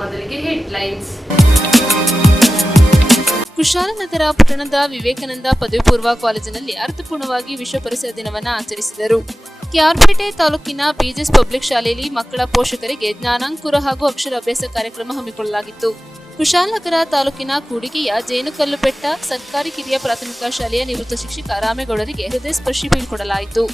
ಮೊದಲಿಗೆ ಹೆಡ್ಲೈನ್ಸ್. ಕುಶಾಲನಗರ ಪಟ್ಟಣದ ವಿವೇಕಾನಂದ ಪದವಿ ಪೂರ್ವ ಕಾಲೇಜಿನಲ್ಲಿ ಅರ್ಥಪೂರ್ಣವಾಗಿ ವಿಶ್ವ ಪರಿಸರ ದಿನವನ್ನು ಆಚರಿಸಿದರು. ಕೆಆರ್ಪೇಟೆ ತಾಲೂಕಿನ ಬಿಜೆಎಸ್ ಪಬ್ಲಿಕ್ ಶಾಲೆಯಲ್ಲಿ ಮಕ್ಕಳ ಪೋಷಕರಿಗೆ ಜ್ಞಾನಾಂಕುರ ಹಾಗೂ ಅಕ್ಷರಾಭ್ಯಾಸ ಕಾರ್ಯಕ್ರಮ ಹಮ್ಮಿಕೊಳ್ಳಲಾಗಿತ್ತು. ಕುಶಾಲನಗರ ತಾಲೂಕಿನ ಕೂಡಿಗೆಯ ಜೇನುಕಲ್ಲುಬೆಟ್ಟ ಸರ್ಕಾರಿ ಕಿರಿಯ ಪ್ರಾಥಮಿಕ ಶಾಲೆಯ ನಿವೃತ್ತ ಶಿಕ್ಷಕ ರಾಮೇಗೌಡರಿಗೆ ಹೃದಯ ಸ್ಪರ್ಶಿ ಬೀಳ್ಕೊಡಲಾಯಿತು.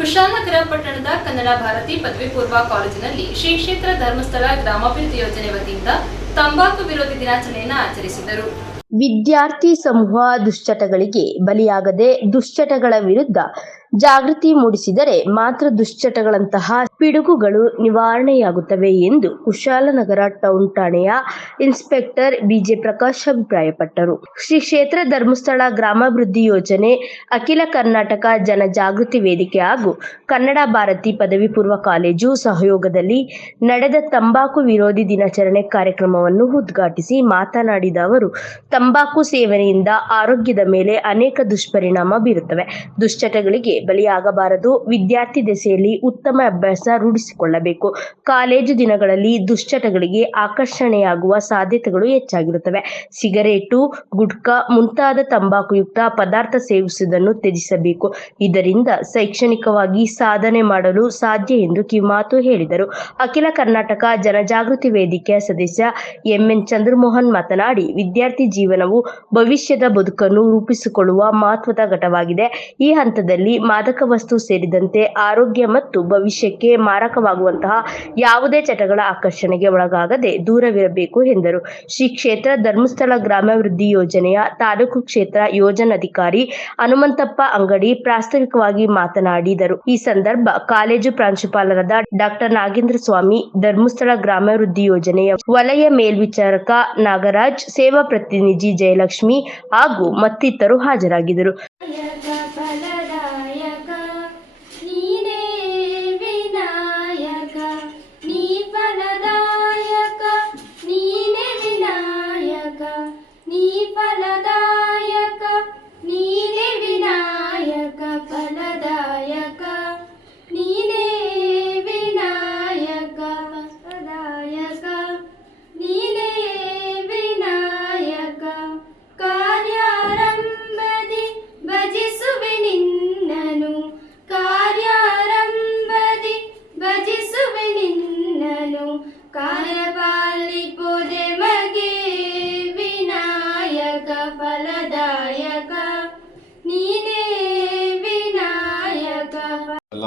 ಕುಶಾಲನಗರ ಪಟ್ಟಣದ ಕನ್ನಡ ಭಾರತಿ ಪದವಿ ಪೂರ್ವ ಕಾಲೇಜಿನಲ್ಲಿ ಶ್ರೀ ಕ್ಷೇತ್ರ ಧರ್ಮಸ್ಥಳ ಗ್ರಾಮಾಭಿವೃದ್ಧಿ ಯೋಜನೆ ವತಿಯಿಂದ ತಂಬಾಕು ವಿರೋಧಿ ದಿನಾಚರಣೆಯನ್ನು ಆಚರಿಸಿದರು. ವಿದ್ಯಾರ್ಥಿ ಸಮೂಹ ದುಶ್ಚಟಗಳಿಗೆ ಬಲಿಯಾಗದೆ ದುಶ್ಚಟಗಳ ವಿರುದ್ಧ ಜಾಗೃತಿ ಮೂಡಿಸಿದರೆ ಮಾತ್ರ ದುಶ್ಚಟಗಳಂತಹ ಪಿಡುಗುಗಳು ನಿವಾರಣೆಯಾಗುತ್ತವೆ ಎಂದು ಕುಶಾಲನಗರ ಟೌನ್ ಠಾಣೆಯ ಇನ್ಸ್ಪೆಕ್ಟರ್ ಬಿಜೆ ಪ್ರಕಾಶ್ ಅಭಿಪ್ರಾಯಪಟ್ಟರು. ಶ್ರೀ ಕ್ಷೇತ್ರ ಧರ್ಮಸ್ಥಳ ಗ್ರಾಮಾಭಿವೃದ್ಧಿ ಯೋಜನೆ, ಅಖಿಲ ಕರ್ನಾಟಕ ಜನಜಾಗೃತಿ ವೇದಿಕೆ ಹಾಗೂ ಕನ್ನಡ ಭಾರತಿ ಪದವಿ ಪೂರ್ವ ಕಾಲೇಜು ಸಹಯೋಗದಲ್ಲಿ ನಡೆದ ತಂಬಾಕು ವಿರೋಧಿ ದಿನಾಚರಣೆ ಕಾರ್ಯಕ್ರಮವನ್ನು ಉದ್ಘಾಟಿಸಿ ಮಾತನಾಡಿದ ಅವರು, ತಂಬಾಕು ಸೇವನೆಯಿಂದ ಆರೋಗ್ಯದ ಮೇಲೆ ಅನೇಕ ದುಷ್ಪರಿಣಾಮ ಬೀರುತ್ತವೆ. ದುಶ್ಚಟಗಳಿಗೆ ಬಲಿಯಾಗಬಾರದು. ವಿದ್ಯಾರ್ಥಿ ದೆಸೆಯಲ್ಲಿ ಉತ್ತಮ ಅಭ್ಯಾಸ ರೂಢಿಸಿಕೊಳ್ಳಬೇಕು. ಕಾಲೇಜು ದಿನಗಳಲ್ಲಿ ದುಶ್ಚಟಗಳಿಗೆ ಆಕರ್ಷಣೆಯಾಗುವ ಸಾಧ್ಯತೆಗಳು ಹೆಚ್ಚಾಗಿರುತ್ತವೆ. ಸಿಗರೇಟು, ಗುಟ್ಕಾ ಮುಂತಾದ ತಂಬಾಕುಯುಕ್ತ ಪದಾರ್ಥ ಸೇವಿಸುವುದನ್ನು ತ್ಯಜಿಸಬೇಕು. ಇದರಿಂದ ಶೈಕ್ಷಣಿಕವಾಗಿ ಸಾಧನೆ ಮಾಡಲು ಸಾಧ್ಯ ಎಂದು ಕಿವಿಮಾತು ಹೇಳಿದರು. ಅಖಿಲ ಕರ್ನಾಟಕ ಜನಜಾಗೃತಿ ವೇದಿಕೆಯ ಸದಸ್ಯ ಎಂಎನ್ ಚಂದ್ರಮೋಹನ್ ಮಾತನಾಡಿ, ವಿದ್ಯಾರ್ಥಿ ಜೀವನವು ಭವಿಷ್ಯದ ಬದುಕನ್ನು ರೂಪಿಸಿಕೊಳ್ಳುವ ಮಹತ್ವದ ಘಟ್ಟವಾಗಿದೆ. ಈ ಹಂತದಲ್ಲಿ ಮಾದಕ ವಸ್ತು ಸೇರಿದಂತೆ ಆರೋಗ್ಯ ಮತ್ತು ಭವಿಷ್ಯಕ್ಕೆ ಮಾರಕವಾಗುವಂತಹ ಯಾವುದೇ ಚಟಗಳ ಆಕರ್ಷಣೆಗೆ ಒಳಗಾಗದೆ ದೂರವಿರಬೇಕು ಎಂದರು. ಶ್ರೀ ಕ್ಷೇತ್ರ ಧರ್ಮಸ್ಥಳ ಗ್ರಾಮಾಭಿವೃದ್ಧಿ ಯೋಜನೆಯ ತಾಲೂಕು ಕ್ಷೇತ್ರ ಯೋಜನಾಧಿಕಾರಿ ಹನುಮಂತಪ್ಪ ಅಂಗಡಿ ಪ್ರಾಸ್ತಾವಿಕವಾಗಿ ಮಾತನಾಡಿದರು. ಈ ಸಂದರ್ಭ ಕಾಲೇಜು ಪ್ರಾಂಶುಪಾಲರಾದ ಡಾಕ್ಟರ್ ನಾಗೇಂದ್ರ ಸ್ವಾಮಿ, ಧರ್ಮಸ್ಥಳ ಗ್ರಾಮಾಭಿವೃದ್ಧಿ ಯೋಜನೆಯ ವಲಯ ಮೇಲ್ವಿಚಾರಕ ನಾಗರಾಜ್, ಸೇವಾ ಪ್ರತಿನಿಧಿ ಜಯಲಕ್ಷ್ಮಿ ಹಾಗೂ ಮತ್ತಿತರರು ಹಾಜರಾಗಿದ್ದರು.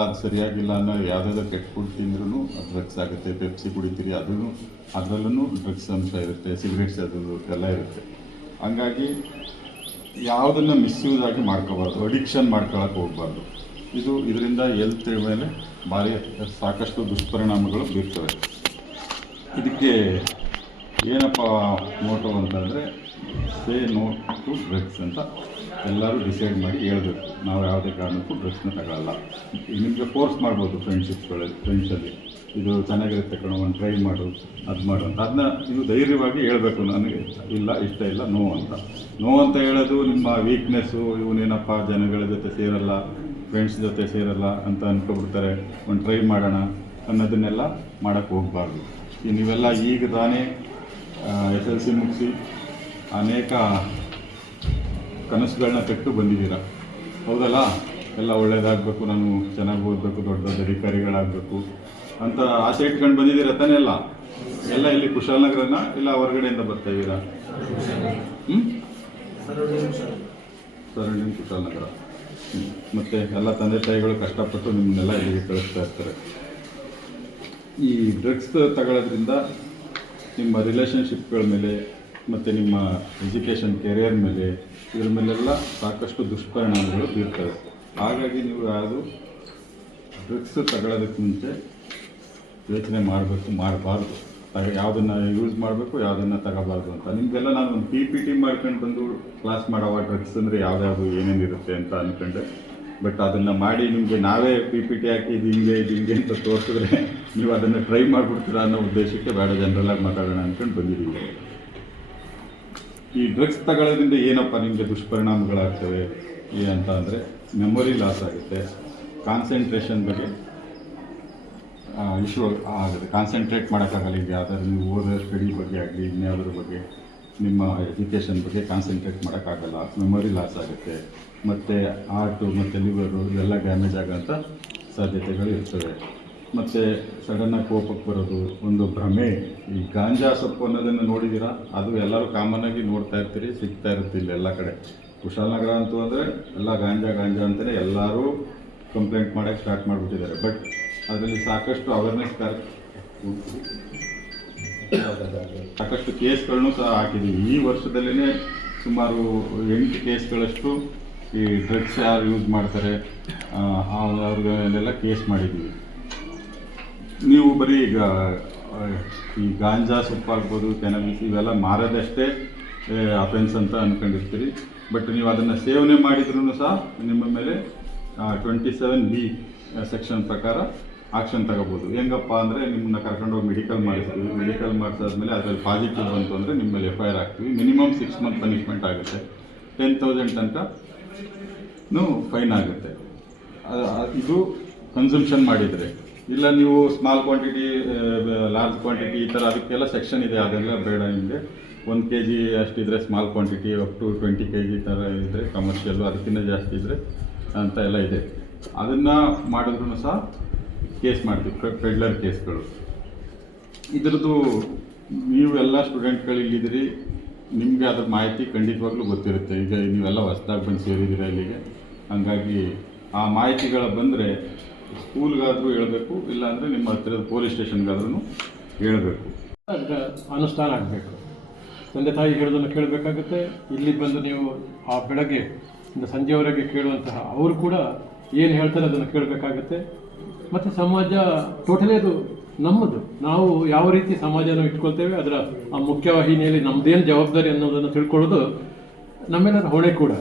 ಅದು ಸರಿಯಾಗಿಲ್ಲ ಅನ್ನೋ ಯಾವುದಾದ್ರು ಕೆಟ್ಟ ಫುಡ್ ತಿಂದ್ರೂ ಡ್ರಗ್ಸ್ ಆಗುತ್ತೆ. ಪೆಪ್ಸಿ ಕುಡಿತೀರಿ, ಅದರಲ್ಲೂ ಡ್ರಗ್ಸ್ ಅಂಶ ಇರುತ್ತೆ. ಸಿಗರೇಟ್ಸ್ ಅದು ಎಲ್ಲ ಇರುತ್ತೆ. ಹಂಗಾಗಿ ಯಾವುದನ್ನು ಮಿಸ್ಯೂಸ್ ಆಗಿ ಮಾಡ್ಕೋಬಾರ್ದು, ಅಡಿಕ್ಷನ್ ಮಾಡ್ಕೊಳಕ್ಕೆ ಹೋಗಬಾರ್ದು. ಇದರಿಂದ ಹೆಲ್ತ್ ಮೇಲೆ ಭಾರಿ ಸಾಕಷ್ಟು ದುಷ್ಪರಿಣಾಮಗಳು ಬೀರ್ತವೆ. ಇದಕ್ಕೆ ಏನಪ್ಪ ಮೋಟೋ ಅಂತಂದರೆ, ಸೇ ನೋ ಟು ಡ್ರಗ್ಸ್ ಅಂತ ಎಲ್ಲರೂ ಡಿಸೈಡ್ ಮಾಡಿ ಹೇಳ್ಬೇಕು. ನಾವು ಯಾವುದೇ ಕಾರಣಕ್ಕೂ ಡ್ರಗ್ಸ್ನ ತಗೊಳ್ಳಲ್ಲ. ನಿಮಗೆ ಫೋರ್ಸ್ ಮಾಡ್ಬೋದು ಫ್ರೆಂಡ್ಸಲ್ಲಿ, ಇದು ಚೆನ್ನಾಗಿರುತ್ತೆ ಕಣೋ, ಒಂದು ಟ್ರೈ ಮಾಡು, ಅದು ಮಾಡು ಅಂತ. ಅದನ್ನ ನೀವು ಧೈರ್ಯವಾಗಿ ಹೇಳಬೇಕು. ನನಗೆ ಇಲ್ಲ, ಇಷ್ಟ ಇಲ್ಲ, ನೋ ಅಂತ ಹೇಳೋದು ನಿಮ್ಮ ವೀಕ್ನೆಸ್ಸು. ಇವನೇನಪ್ಪ ಜನಗಳ ಜೊತೆ ಸೇರಲ್ಲ, ಫ್ರೆಂಡ್ಸ್ ಜೊತೆ ಸೇರಲ್ಲ ಅಂತ ಅಂದ್ಕೊಬಿಡ್ತಾರೆ. ಒಂದು ಟ್ರೈ ಮಾಡೋಣ ಅನ್ನೋದನ್ನೆಲ್ಲ ಮಾಡೋಕ್ಕೆ ಹೋಗಬಾರ್ದು. ನೀವೆಲ್ಲ ಈಗ ತಾನೇ SLC ಮುಗಿಸಿ ಅನೇಕ ಕನಸುಗಳನ್ನ ಕಟ್ಟು ಬಂದಿದ್ದೀರ, ಹೌದಲ್ಲ? ಎಲ್ಲ ಒಳ್ಳೇದಾಗಬೇಕು, ನಾನು ಚೆನ್ನಾಗಿ ಓದಬೇಕು, ದೊಡ್ಡ ದೊಡ್ಡ ಅಧಿಕಾರಿಗಳಾಗಬೇಕು ಅಂತ ಆಸೆ ಇಟ್ಕೊಂಡು ಬಂದಿದ್ದೀರ ತಾನೇ? ಎಲ್ಲ ಇಲ್ಲಿ ಕುಶಾಲನಗರನ ಇಲ್ಲ ಹೊರಗಡೆಯಿಂದ ಬರ್ತಾ ಇದ್ದೀರಾ? ಸರೌಂಡಿಂಗ್ ಕುಶಾಲನಗರ. ಮತ್ತು ಎಲ್ಲ ತಂದೆ ತಾಯಿಗಳು ಕಷ್ಟಪಟ್ಟು ನಿಮ್ಮನ್ನೆಲ್ಲ ಇಲ್ಲಿಗೆ ಕಳಿಸ್ತಾ ಇರ್ತಾರೆ. ಈ ಡ್ರಗ್ಸ್ ತಗೊಳ್ಳೋದ್ರಿಂದ ನಿಮ್ಮ ರಿಲೇಷನ್ಶಿಪ್ಗಳ ಮೇಲೆ ಮತ್ತು ನಿಮ್ಮ ಎಜುಕೇಷನ್ ಕೆರಿಯರ್ ಮೇಲೆ, ಇದ್ರ ಮೇಲೆಲ್ಲ ಸಾಕಷ್ಟು ದುಷ್ಪರಿಣಾಮಗಳು ಬೀರ್ತವೆ. ಹಾಗಾಗಿ ನೀವು ಯಾವುದು ಡ್ರಗ್ಸ್ ತಗೊಳ್ಳೋದಕ್ಕೆ ಮುಂಚೆ ಯೋಚನೆ ಮಾಡಬಾರ್ದು. ಯಾವುದನ್ನು ಯೂಸ್ ಮಾಡಬೇಕು, ಯಾವುದನ್ನು ತಗೋಬಾರ್ದು ಅಂತ. ನಿಮಗೆಲ್ಲ ನಾನು ಒಂದು PPT ಮಾಡ್ಕೊಂಡು ಬಂದು ಕ್ಲಾಸ್ ಮಾಡೋವ ಡ್ರಗ್ಸ್ ಅಂದರೆ ಯಾವ್ದು ಏನೇನಿರುತ್ತೆ ಅಂತ ಅಂದ್ಕೊಂಡೆ. ಬಟ್ ಅದನ್ನು ಮಾಡಿ ನಿಮಗೆ ನಾವೇ PPT ಹಾಕಿ ಇದು ಹಿಂಗೆ ಅಂತ ತೋರಿಸಿದ್ರೆ ನೀವು ಅದನ್ನು ಟ್ರೈ ಮಾಡಿಬಿಡ್ತೀರಾ ಅನ್ನೋ ಉದ್ದೇಶಕ್ಕೆ ಬೇಡ, ಜನರಲ್ಲಾಗಿ ಮಾತಾಡೋಣ ಅಂದ್ಕೊಂಡು ಬಂದಿದ್ದೀವಿ. ಈ ಡ್ರಗ್ಸ್ ತಗೊಳ್ಳೋದ್ರಿಂದ ಏನಪ್ಪ ನಿಮಗೆ ದುಷ್ಪರಿಣಾಮಗಳಾಗ್ತವೆ ಅಂತ ಅಂದರೆ, ಮೆಮೊರಿ ಲಾಸ್ ಆಗುತ್ತೆ, ಕಾನ್ಸಂಟ್ರೇಷನ್ ಬಗ್ಗೆ ಇಶ್ಯೂ ಆಗುತ್ತೆ. ಕಾನ್ಸಂಟ್ರೇಟ್ ಮಾಡೋಕ್ಕಾಗಲ್ಲ. ಈಗ ಯಾವ್ದಾದ್ರು ನೀವು ಓದೋ ಸ್ಟಡಿ ಬಗ್ಗೆ ಆಗಲಿ, ಇನ್ಯಾವುದ್ರ ಬಗ್ಗೆ, ನಿಮ್ಮ ಎಜುಕೇಷನ್ ಬಗ್ಗೆ ಕಾನ್ಸಂಟ್ರೇಟ್ ಮಾಡೋಕ್ಕಾಗಲ್ಲ. ಮೆಮೊರಿ ಲಾಸ್ ಆಗುತ್ತೆ. ಮತ್ತು ಹಾರ್ಟು ಮತ್ತು ಲಿವರು ಇವೆಲ್ಲ ಡ್ಯಾಮೇಜ್ ಆಗೋಂಥ ಸಾಧ್ಯತೆಗಳು ಇರ್ತವೆ. ಮತ್ತು ಸಡನ್ನಾಗಿ ಕೋಪಕ್ಕೆ ಬರೋದು, ಒಂದು ಭ್ರಮೆ. ಈ ಗಾಂಜಾ ಸೊಪ್ಪು ಅನ್ನೋದನ್ನು ನೋಡಿದ್ದೀರಾ? ಅದು ಎಲ್ಲರೂ ಕಾಮನ್ನಾಗಿ ನೋಡ್ತಾ ಇರ್ತೀರಿ, ಸಿಗ್ತಾ ಇರುತ್ತೆ ಇಲ್ಲಿ ಎಲ್ಲ ಕಡೆ. ಕುಶಾಲನಗರ ಅಂತೂ ಅಂದರೆ ಎಲ್ಲ ಗಾಂಜಾ ಅಂತಲೇ ಎಲ್ಲರೂ ಕಂಪ್ಲೇಂಟ್ ಮಾಡೋಕ್ಕೆ ಸ್ಟಾರ್ಟ್ ಮಾಡಿಬಿಟ್ಟಿದ್ದಾರೆ. ಬಟ್ ಅದರಲ್ಲಿ ಸಾಕಷ್ಟು ಅವೇರ್ನೆಸ್ ಸಾಕಷ್ಟು ಕೇಸ್ಗಳನ್ನು ಸಹ ಹಾಕಿದ್ದೀವಿ. ಈ ವರ್ಷದಲ್ಲೇ ಸುಮಾರು 8 ಕೇಸ್ಗಳಷ್ಟು ಈ ಡ್ರಗ್ಸ್ ಯಾರು ಯೂಸ್ ಮಾಡ್ತಾರೆ ಅವ್ರಿಗೆಲ್ಲ ಕೇಸ್ ಮಾಡಿದ್ದೀವಿ. ನೀವು ಬರೀ ಈಗ ಈ ಗಾಂಜಾ ಸೊಪ್ಪಾಗ್ಬೋದು, ಕ್ಯಾನಬಿಸ್ ಇವೆಲ್ಲ ಮಾರೋದಷ್ಟೇ ಅಫೆನ್ಸ್ ಅಂತ ಅಂದ್ಕೊಂಡಿರ್ತೀರಿ. ಬಟ್ ನೀವು ಅದನ್ನು ಸೇವನೆ ಮಾಡಿದ್ರೂ ಸಹ ನಿಮ್ಮ ಮೇಲೆ 27B ಸೆಕ್ಷನ್ ಪ್ರಕಾರ ಆಕ್ಷನ್ ತಗೋಬೋದು. ಹೆಂಗಪ್ಪ ಅಂದರೆ ನಿಮ್ಮನ್ನ ಕರ್ಕೊಂಡೋಗಿ ಮೆಡಿಕಲ್ ಮಾಡಿಸ್ತೀವಿ. ಮೆಡಿಕಲ್ ಮಾಡಿಸಾದ್ಮೇಲೆ ಅದರಲ್ಲಿ ಪಾಸಿಟಿವ್ ಬಂತು ಅಂದರೆ ನಿಮ್ಮ ಮೇಲೆ FIR ಹಾಕ್ತೀವಿ. ಮಿನಿಮಮ್ 6 ಮಂತ್ ಪನಿಷ್ಮೆಂಟ್ ಆಗುತ್ತೆ. 10,000 ತನಕ ಫೈನ್ ಆಗುತ್ತೆ. ಇದು ಕನ್ಸಂಪ್ಷನ್ ಮಾಡಿದರೆ. ಇಲ್ಲ ನೀವು ಸ್ಮಾಲ್ ಕ್ವಾಂಟಿಟಿ, ಲಾರ್ಜ್ ಕ್ವಾಂಟಿಟಿ ಈ ಥರ ಅದಕ್ಕೆಲ್ಲ ಸೆಕ್ಷನ್ ಇದೆ. ಅದೆಲ್ಲ ಬೇಡ. ನಿಮಗೆ 1 kg ಅಷ್ಟಿದ್ರೆ small quantity, up to 20 kg ಥರ ಇದ್ದರೆ ಕಮರ್ಷಿಯಲ್ಲು, ಅದಕ್ಕಿಂತ ಜಾಸ್ತಿ ಇದ್ದರೆ ಅಂತ ಎಲ್ಲ ಇದೆ. ಅದನ್ನು ಮಾಡಿದ್ರೂ ಸಹ ಕೇಸ್ ಮಾಡ್ತೀವಿ, ಪೆಡ್ಲರ್ ಕೇಸ್ಗಳು. ಇದರದ್ದು ನೀವು ಎಲ್ಲ ಸ್ಟೂಡೆಂಟ್ಗಳು ಇಲ್ಲಿದ್ದೀರಿ, ನಿಮಗೆ ಅದ್ರ ಮಾಹಿತಿ ಖಂಡಿತವಾಗ್ಲೂ ಗೊತ್ತಿರುತ್ತೆ. ಈಗ ನೀವೆಲ್ಲ ಹೊಸ್ದಾಗಿ ಬಂದು ಸೇರಿದ್ದೀರ ಇಲ್ಲಿಗೆ. ಹಾಗಾಗಿ ಆ ಮಾಹಿತಿಗಳು ಬಂದರೆ ಸ್ಕೂಲ್ಗಾದರೂ ಹೇಳಬೇಕು, ಇಲ್ಲಾಂದರೆ ನಿಮ್ಮ ಹತ್ತಿರದ ಪೊಲೀಸ್ ಸ್ಟೇಷನ್ಗಾದ್ರೂ ಹೇಳಬೇಕು. ಅದರ ಅನುಷ್ಠಾನ ಆಗಬೇಕು. ತಂದೆ ತಾಯಿ ಹೇಳೋದನ್ನು ಕೇಳಬೇಕಾಗುತ್ತೆ. ಇಲ್ಲಿ ಬಂದು ನೀವು ಆ ಬೆಳಗ್ಗೆ ಸಂಜೆವರೆಗೆ ಕೇಳುವಂತಹ ಅವರು ಕೂಡ ಏನು ಹೇಳ್ತಾರೆ ಅದನ್ನು ಕೇಳಬೇಕಾಗುತ್ತೆ. ಮತ್ತು ಸಮಾಜ ಟೋಟಲಿ ಅದು ನಮ್ಮದು. ನಾವು ಯಾವ ರೀತಿ ಸಮಾಜನ ಇಟ್ಕೊಳ್ತೇವೆ, ಅದರ ಆ ಮುಖ್ಯವಾಹಿನಿಯಲ್ಲಿ ನಮ್ಮದೇನು ಜವಾಬ್ದಾರಿ ಅನ್ನೋದನ್ನು ತಿಳ್ಕೊಳ್ಳೋದು ನಮ್ಮೆಲ್ಲರ ಹೊಣೆ ಕೂಡ.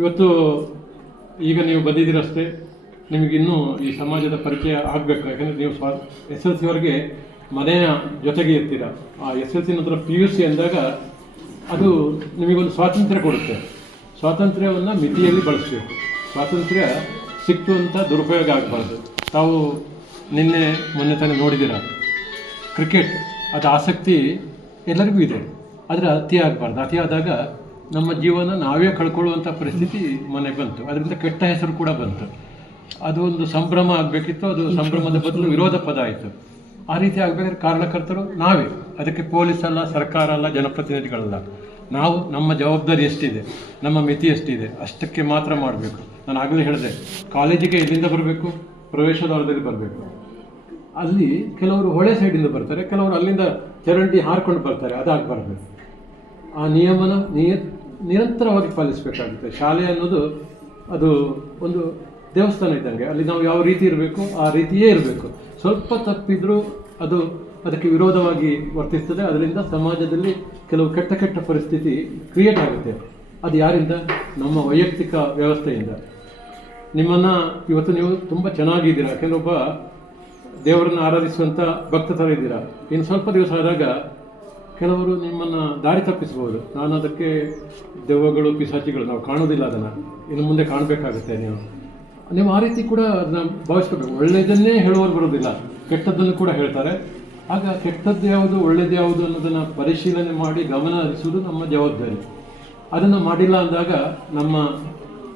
ಇವತ್ತು ಈಗ ನೀವು ಬಂದಿದ್ದೀರಷ್ಟೇ, ನಿಮಗಿನ್ನೂ ಈ ಸಮಾಜದ ಪರಿಚಯ ಆಗಬೇಕು. ಯಾಕಂದರೆ ನೀವು SLC ಮನೆಯ ಜೊತೆಗೆ ಇರ್ತೀರ. ಆ SLC ನಂತರ PUC ಅಂದಾಗ ಅದು ನಿಮಗೊಂದು ಸ್ವಾತಂತ್ರ್ಯ ಕೊಡುತ್ತೆ. ಸ್ವಾತಂತ್ರ್ಯವನ್ನು ಮಿತಿಯಲ್ಲಿ ಬಳಸಬೇಕು. ಸ್ವಾತಂತ್ರ್ಯ ಸಿಕ್ತು ಅಂತ ದುರುಪಯೋಗ ಆಗಬಾರ್ದು. ತಾವು ಮೊನ್ನೆ ತಾನೇ ನೋಡಿದ್ದೀರ, ಕ್ರಿಕೆಟ್ ಅದು ಆಸಕ್ತಿ ಎಲ್ಲರಿಗೂ ಇದೆ, ಆದರೆ ಅತಿ ಆಗಬಾರ್ದು. ಅತಿ ಆದಾಗ ನಮ್ಮ ಜೀವನ ನಾವೇ ಕಳ್ಕೊಳ್ಳುವಂಥ ಪರಿಸ್ಥಿತಿ ಮೊನ್ನೆ ಬಂತು. ಅದರಿಂದ ಕೆಟ್ಟ ಹೆಸರು ಕೂಡ ಬಂತು. ಅದು ಒಂದು ಸಂಭ್ರಮ ಆಗಬೇಕಿತ್ತು, ಅದು ಸಂಭ್ರಮದ ಬದಲು ವಿರೋಧ ಪದ ಆಯಿತು. ಆ ರೀತಿ ಆಗಬೇಕಾದ್ರೆ ಕಾರಣಕರ್ತರು ನಾವೇ. ಅದಕ್ಕೆ ಪೊಲೀಸ್ ಅಲ್ಲ, ಸರ್ಕಾರ ಅಲ್ಲ, ಜನಪ್ರತಿನಿಧಿಗಳಲ್ಲ. ನಾವು ನಮ್ಮ ಜವಾಬ್ದಾರಿ ಎಷ್ಟಿದೆ, ನಮ್ಮ ಮಿತಿ ಎಷ್ಟಿದೆ ಅಷ್ಟಕ್ಕೆ ಮಾತ್ರ ಮಾಡಬೇಕು. ನಾನು ಆಗಲೇ ಹೇಳಿದೆ, ಕಾಲೇಜಿಗೆ ಎಲ್ಲಿಂದ ಬರಬೇಕು? ಪ್ರವೇಶದ್ವಾರದಲ್ಲಿ ಬರಬೇಕು. ಅಲ್ಲಿ ಕೆಲವರು ಹೊಳೆ ಸೈಡಿಂದ ಬರ್ತಾರೆ, ಕೆಲವರು ಅಲ್ಲಿಂದ ಚರಂಡಿ ಹಾರ್ಕೊಂಡು ಬರ್ತಾರೆ. ಅದಾಗಬಾರ್ದು. ಆ ನಿಯಮನ ನಿರಂತರವಾಗಿ ಪಾಲಿಸಬೇಕಾಗುತ್ತೆ. ಶಾಲೆ ಅನ್ನೋದು ಅದು ಒಂದು ದೇವಸ್ಥಾನ ಇದ್ದಂಗೆ. ಅಲ್ಲಿ ನಾವು ಯಾವ ರೀತಿ ಇರಬೇಕು ಆ ರೀತಿಯೇ ಇರಬೇಕು. ಸ್ವಲ್ಪ ತಪ್ಪಿದ್ರೂ ಅದಕ್ಕೆ ವಿರೋಧವಾಗಿ ವರ್ತಿಸ್ತದೆ. ಅದರಿಂದ ಸಮಾಜದಲ್ಲಿ ಕೆಲವು ಕೆಟ್ಟ ಪರಿಸ್ಥಿತಿ ಕ್ರಿಯೇಟ್ ಆಗುತ್ತೆ. ಅದು ಯಾರಿಂದ? ನಮ್ಮ ವೈಯಕ್ತಿಕ ವ್ಯವಸ್ಥೆಯಿಂದ. ನಿಮ್ಮನ್ನು ಇವತ್ತು ನೀವು ತುಂಬ ಚೆನ್ನಾಗಿದ್ದೀರಾ, ಕೆಲವೊಬ್ಬ ದೇವರನ್ನು ಆರಾಧಿಸುವಂಥ ಭಕ್ತ ಥರ ಇದ್ದೀರಾ. ಇನ್ನು ಸ್ವಲ್ಪ ದಿವಸ ಆದಾಗ ಕೆಲವರು ನಿಮ್ಮನ್ನು ದಾರಿ ತಪ್ಪಿಸ್ಬೋದು. ನಾನು ಅದಕ್ಕೆ ದೆವ್ವಗಳು, ಪಿಶಾಚಿಗಳು ನಾವು ಕಾಣೋದಿಲ್ಲ, ಅದನ್ನು ಇನ್ನು ಮುಂದೆ ಕಾಣಬೇಕಾಗುತ್ತೆ. ನೀವು ಆ ರೀತಿ ಕೂಡ ಅದನ್ನು ಭಾವಿಸ್ಕೋಬೇಕು. ಒಳ್ಳೆಯದನ್ನೇ ಹೇಳುವವರು ಬರೋದಿಲ್ಲ, ಕೆಟ್ಟದ್ದನ್ನು ಕೂಡ ಹೇಳ್ತಾರೆ. ಆಗ ಕೆಟ್ಟದ್ದು ಯಾವುದು, ಒಳ್ಳೆಯದು ಯಾವುದು ಅನ್ನೋದನ್ನು ಪರಿಶೀಲನೆ ಮಾಡಿ ಗಮನ ಹರಿಸುವುದು ನಮ್ಮ ಜವಾಬ್ದಾರಿ. ಅದನ್ನು ಮಾಡಿಲ್ಲ ಅಂದಾಗ ನಮ್ಮ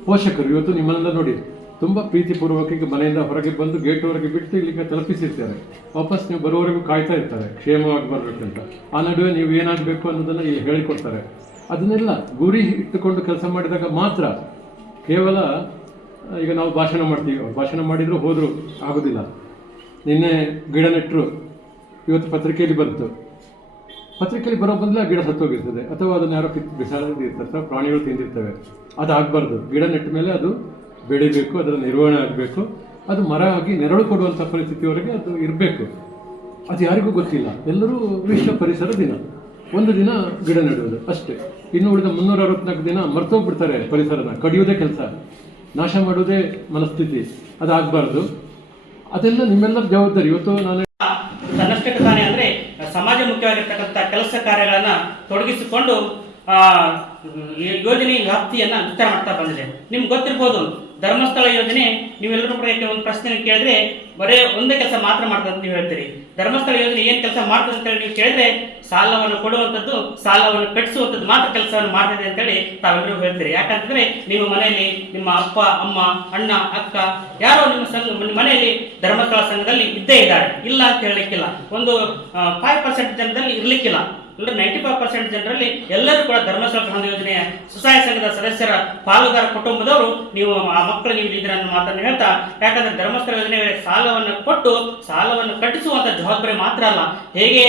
ಪೋಷಕರು ಇವತ್ತು ನಿಮ್ಮನ್ನೆಲ್ಲ ನೋಡಿ ತುಂಬ ಪ್ರೀತಿಪೂರ್ವಕ ಮನೆಯಿಂದ ಹೊರಗೆ ಬಂದು ಗೇಟ್ವರೆಗೆ ಬಿಟ್ಟು ಇಲ್ಲಿಗೆ ತಲುಪಿಸಿರ್ತಾರೆ. ವಾಪಸ್ ನೀವು ಬರೋವರೆಗೂ ಕಾಯ್ತಾ ಇರ್ತಾರೆ, ಕ್ಷೇಮವಾಗಿ ಬರಬೇಕಂತ. ಆ ನಡುವೆ ನೀವು ಏನಾಗಬೇಕು ಅನ್ನೋದನ್ನು ಇಲ್ಲಿ ಹೇಳಿಕೊಡ್ತಾರೆ. ಅದನ್ನೆಲ್ಲ ಗುರಿ ಇಟ್ಟುಕೊಂಡು ಕೆಲಸ ಮಾಡಿದಾಗ ಮಾತ್ರ. ಕೇವಲ ಈಗ ನಾವು ಭಾಷಣ ಮಾಡ್ತೀವಿ, ಭಾಷಣ ಮಾಡಿದರೂ ಹೋದರೂ ಆಗೋದಿಲ್ಲ. ನಿನ್ನೆ ಗಿಡ ನೆಟ್ಟರು, ಇವತ್ತು ಪತ್ರಿಕೆಯಲ್ಲಿ ಬಂತು. ಪತ್ರಿಕೆಯಲ್ಲಿ ಬರೋ ಬದಲು ಗಿಡ ಸತ್ತೋಗಿರ್ತದೆ, ಅಥವಾ ಅದನ್ನು ಯಾರೋ ಬಿಸಾಡಿರ್ತಾರೆ, ಅಥವಾ ಪ್ರಾಣಿಗಳು ತಿಂದಿರ್ತವೆ. ಅದು ಆಗಬಾರ್ದು. ಗಿಡ ನೆಟ್ಟ ಮೇಲೆ ಅದು ಬೆಳಿಬೇಕು, ಅದರ ನಿರ್ವಹಣೆ ಆಗಬೇಕು. ಅದು ಮರ ಆಗಿ ನೆರಳು ಕೊಡುವಂಥ ಪರಿಸ್ಥಿತಿವರೆಗೆ ಅದು ಇರಬೇಕು. ಅದು ಯಾರಿಗೂ ಗೊತ್ತಿಲ್ಲ. ಎಲ್ಲರೂ ವಿಶ್ವ ಪರಿಸರ ದಿನ, ಒಂದು ದಿನ ಗಿಡ ನೆಡುವುದು ಅಷ್ಟೇ. ಇನ್ನು ಉಳಿದ 364 ದಿನ ಮರ್ತೋಗ್ಬಿಡ್ತಾರೆ. ಪರಿಸರನ ಕಡಿಯೋದೇ ಕೆಲಸ, ನಾಶ ಮಾಡೋದೇ ಮನಸ್ಥಿತಿ. ಅದಾಗಬಾರ್ದು. ಅದೆಲ್ಲ ನಿಮ್ಮೆಲ್ಲರ ಜವಾಬ್ದಾರಿ. ಇವತ್ತು ನಾನು ತನ್ನಷ್ಟಕ್ಕೆ ತಾನೇ ಅಂದರೆ ಸಮಾಜ ಮುಖ್ಯವಾಗಿರ್ತಕ್ಕಂಥ ಕೆಲಸ ಕಾರ್ಯಗಳನ್ನು ತೊಡಗಿಸಿಕೊಂಡು ಯೋಜನೆ ವ್ಯಾಪ್ತಿಯನ್ನು ವಿಸ್ತಾರ ಮಾಡ್ತಾ ಬಂದಿದೆ. ನಿಮ್ಗೆ ಗೊತ್ತಿರ್ಬೋದು, ಧರ್ಮಸ್ಥಳ ಯೋಜನೆ ನೀವೆಲ್ಲರೂ ಕೂಡ ಒಂದು ಪ್ರಶ್ನೆ ಕೇಳಿದ್ರೆ ಬರೀ ಒಂದೇ ಕೆಲಸ ಮಾತ್ರ ಮಾಡ್ತದೆ ಅಂತ ನೀವು ಹೇಳ್ತೀರಿ. ಧರ್ಮಸ್ಥಳ ಯೋಜನೆ ಏನು ಕೆಲಸ ಮಾಡ್ತದೆ ಅಂತೇಳಿ ನೀವು ಕೇಳಿದ್ರೆ ಸಾಲವನ್ನು ಕೊಡುವಂಥದ್ದು, ಸಾಲವನ್ನು ಕಟ್ಟಿಸುವಂಥದ್ದು ಮಾತ್ರ ಕೆಲಸವನ್ನು ಮಾಡ್ತದೆ ಅಂತೇಳಿ ತಾವೆಲ್ಲರೂ ಹೇಳ್ತೀರಿ. ಯಾಕಂತಂದ್ರೆ ನಿಮ್ಮ ಮನೆಯಲ್ಲಿ ನಿಮ್ಮ ಅಪ್ಪ, ಅಮ್ಮ, ಅಣ್ಣ, ಅಕ್ಕ ಯಾರೋ ನಿಮ್ಮ ಮನೆಯಲ್ಲಿ ಧರ್ಮಸ್ಥಳ ಸಂಘದಲ್ಲಿ ಇದ್ದೇ ಇದ್ದಾರೆ, ಇಲ್ಲ ಅಂತ ಹೇಳಲಿಕ್ಕಿಲ್ಲ. ಒಂದು 5% ಜನರಲ್ಲಿ ಇರ್ಲಿಕ್ಕಿಲ್ಲ, 95% ಜನರಲ್ಲಿ ಎಲ್ಲರೂ ಕೂಡ ಧರ್ಮಸ್ಥಳ ಗ್ರಾಮ ಯೋಜನೆಯ ಸ್ವಸಹಾಯ ಸಂಘದ ಸದಸ್ಯರ ಪಾಲುದಾರ ಕುಟುಂಬದವರು ನೀವು ಆ ಮಕ್ಕಳು ನೀವು ಇದ್ದೀರ ಅನ್ನೋ ಮಾತನ್ನು ಹೇಳ್ತಾ, ಯಾಕಂದ್ರೆ ಧರ್ಮಸ್ಥಳ ಯೋಜನೆ ಸಾಲವನ್ನು ಕೊಟ್ಟು ಸಾಲವನ್ನು ಕಟ್ಟಿಸುವಂತ ಜವಾಬ್ದಾರಿ ಮಾತ್ರ ಅಲ್ಲ, ಹೇಗೆ